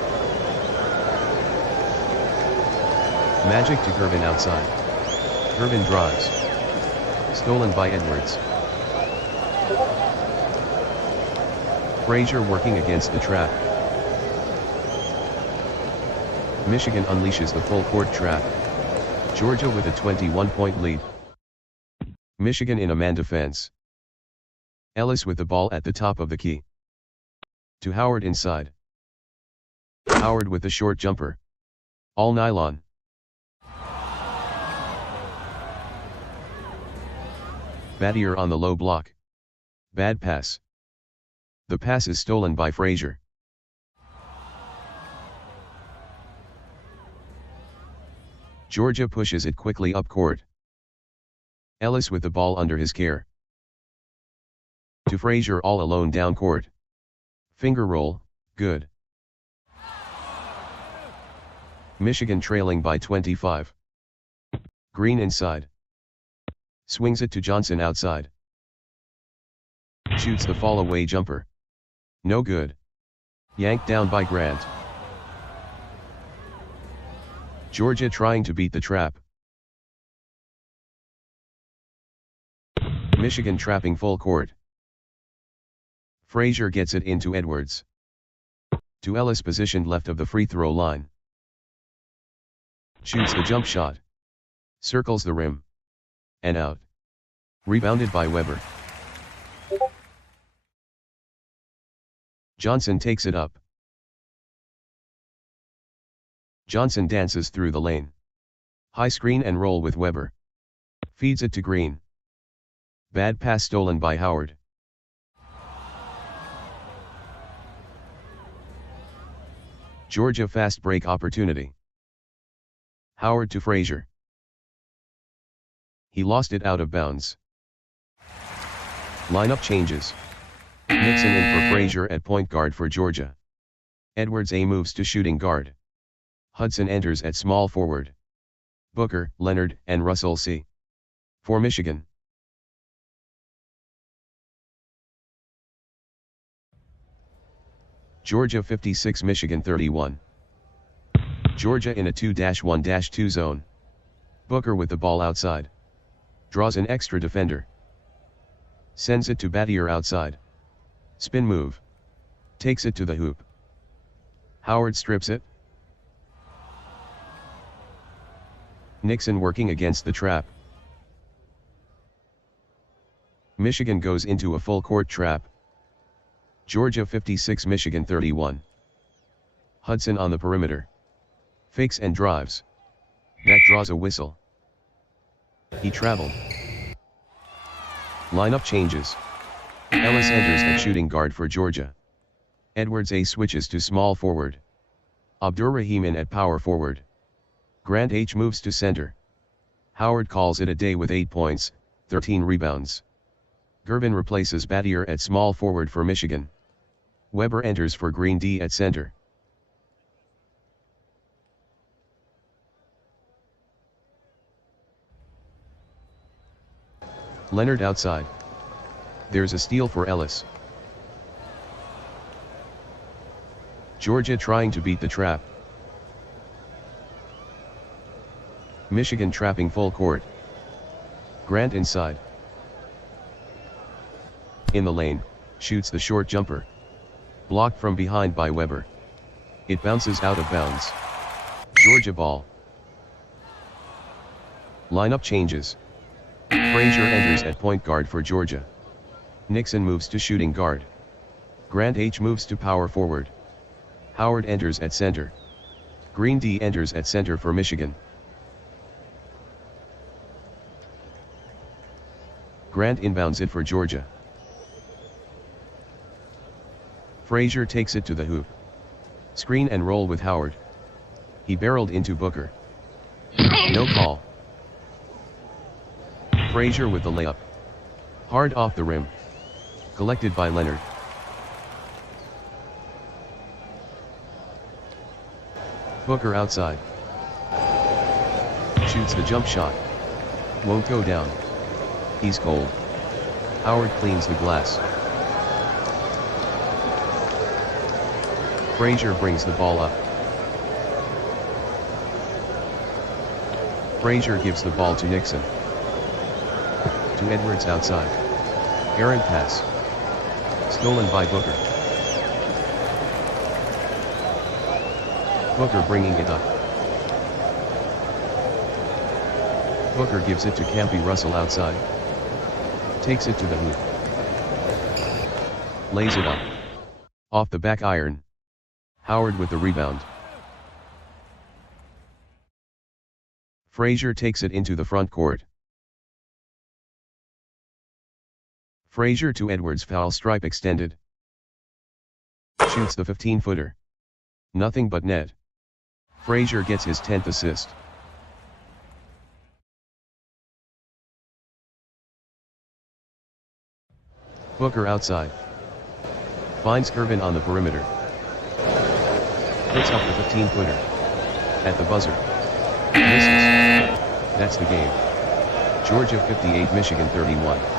Magic to Gervin outside. Gervin drives. Stolen by Edwards. Frazier working against the trap. Michigan unleashes the full court trap. Georgia with a 21-point lead. Michigan in a man defense. Ellis with the ball at the top of the key. To Howard inside. Howard with the short jumper. All nylon. Battier on the low block. Bad pass. The pass is stolen by Frazier. Georgia pushes it quickly up court. Ellis with the ball under his care. To Frazier all alone down court. Finger roll, good. Michigan trailing by 25. Green inside. Swings it to Johnson outside. Shoots the fall away jumper. No good. Yanked down by Grant. Georgia trying to beat the trap. Michigan trapping full court. Frazier gets it into Edwards. To Ellis positioned left of the free throw line. Shoots the jump shot. Circles the rim. And out. Rebounded by Weber. Johnson takes it up. Johnson dances through the lane. High screen and roll with Weber. Feeds it to Green. Bad pass stolen by Howard. Georgia fast break opportunity. Howard to Frazier. He lost it out of bounds. Lineup changes. Nixon in for Frazier at point guard for Georgia. Edwards A moves to shooting guard. Hudson enters at small forward. Booker, Leonard, and Russell C. For Michigan. Georgia 56, Michigan 31. Georgia in a 2-1-2 zone. Booker with the ball outside. Draws an extra defender. Sends it to Battier outside. Spin move. Takes it to the hoop. Howard strips it. Nixon working against the trap. Michigan goes into a full court trap. Georgia 56, Michigan 31. Hudson on the perimeter. Fakes and drives. That draws a whistle. He traveled. Lineup changes. Ellis enters at shooting guard for Georgia. Edwards A switches to small forward. Abdur-Rahim in at power forward. Grant H moves to center. Howard calls it a day with 8 points, 13 rebounds. Gervin replaces Battier at small forward for Michigan. Weber enters for Green D at center. Leonard outside. There's a steal for Ellis. Georgia trying to beat the trap. Michigan trapping full court. Grant inside. In the lane, shoots the short jumper. Blocked from behind by Weber. It bounces out of bounds. Georgia ball. Lineup changes. Frazier enters at point guard for Georgia. Nixon moves to shooting guard. Grant H moves to power forward. Howard enters at center. Green D enters at center for Michigan. Grant inbounds it for Georgia. Frazier takes it to the hoop. Screen and roll with Howard. He barreled into Booker. No call. Frazier with the layup. Hard off the rim. Collected by Leonard. Booker outside. Shoots the jump shot. Won't go down. He's cold. Howard cleans the glass. Frazier brings the ball up. Frazier gives the ball to Nixon. To Edwards outside. Errant pass. Stolen by Booker. Booker bringing it up. Booker gives it to Campy Russell outside. Takes it to the hoop. Lays it up. Off the back iron. Howard with the rebound. Frazier takes it into the front court. Frazier to Edwards, foul stripe extended. Shoots the 15-footer. Nothing but net. Frazier gets his 10th assist. Booker outside. Finds Gervin on the perimeter. Puts up the 15-footer. At the buzzer. Misses. That's the game. Georgia 58, Michigan 31.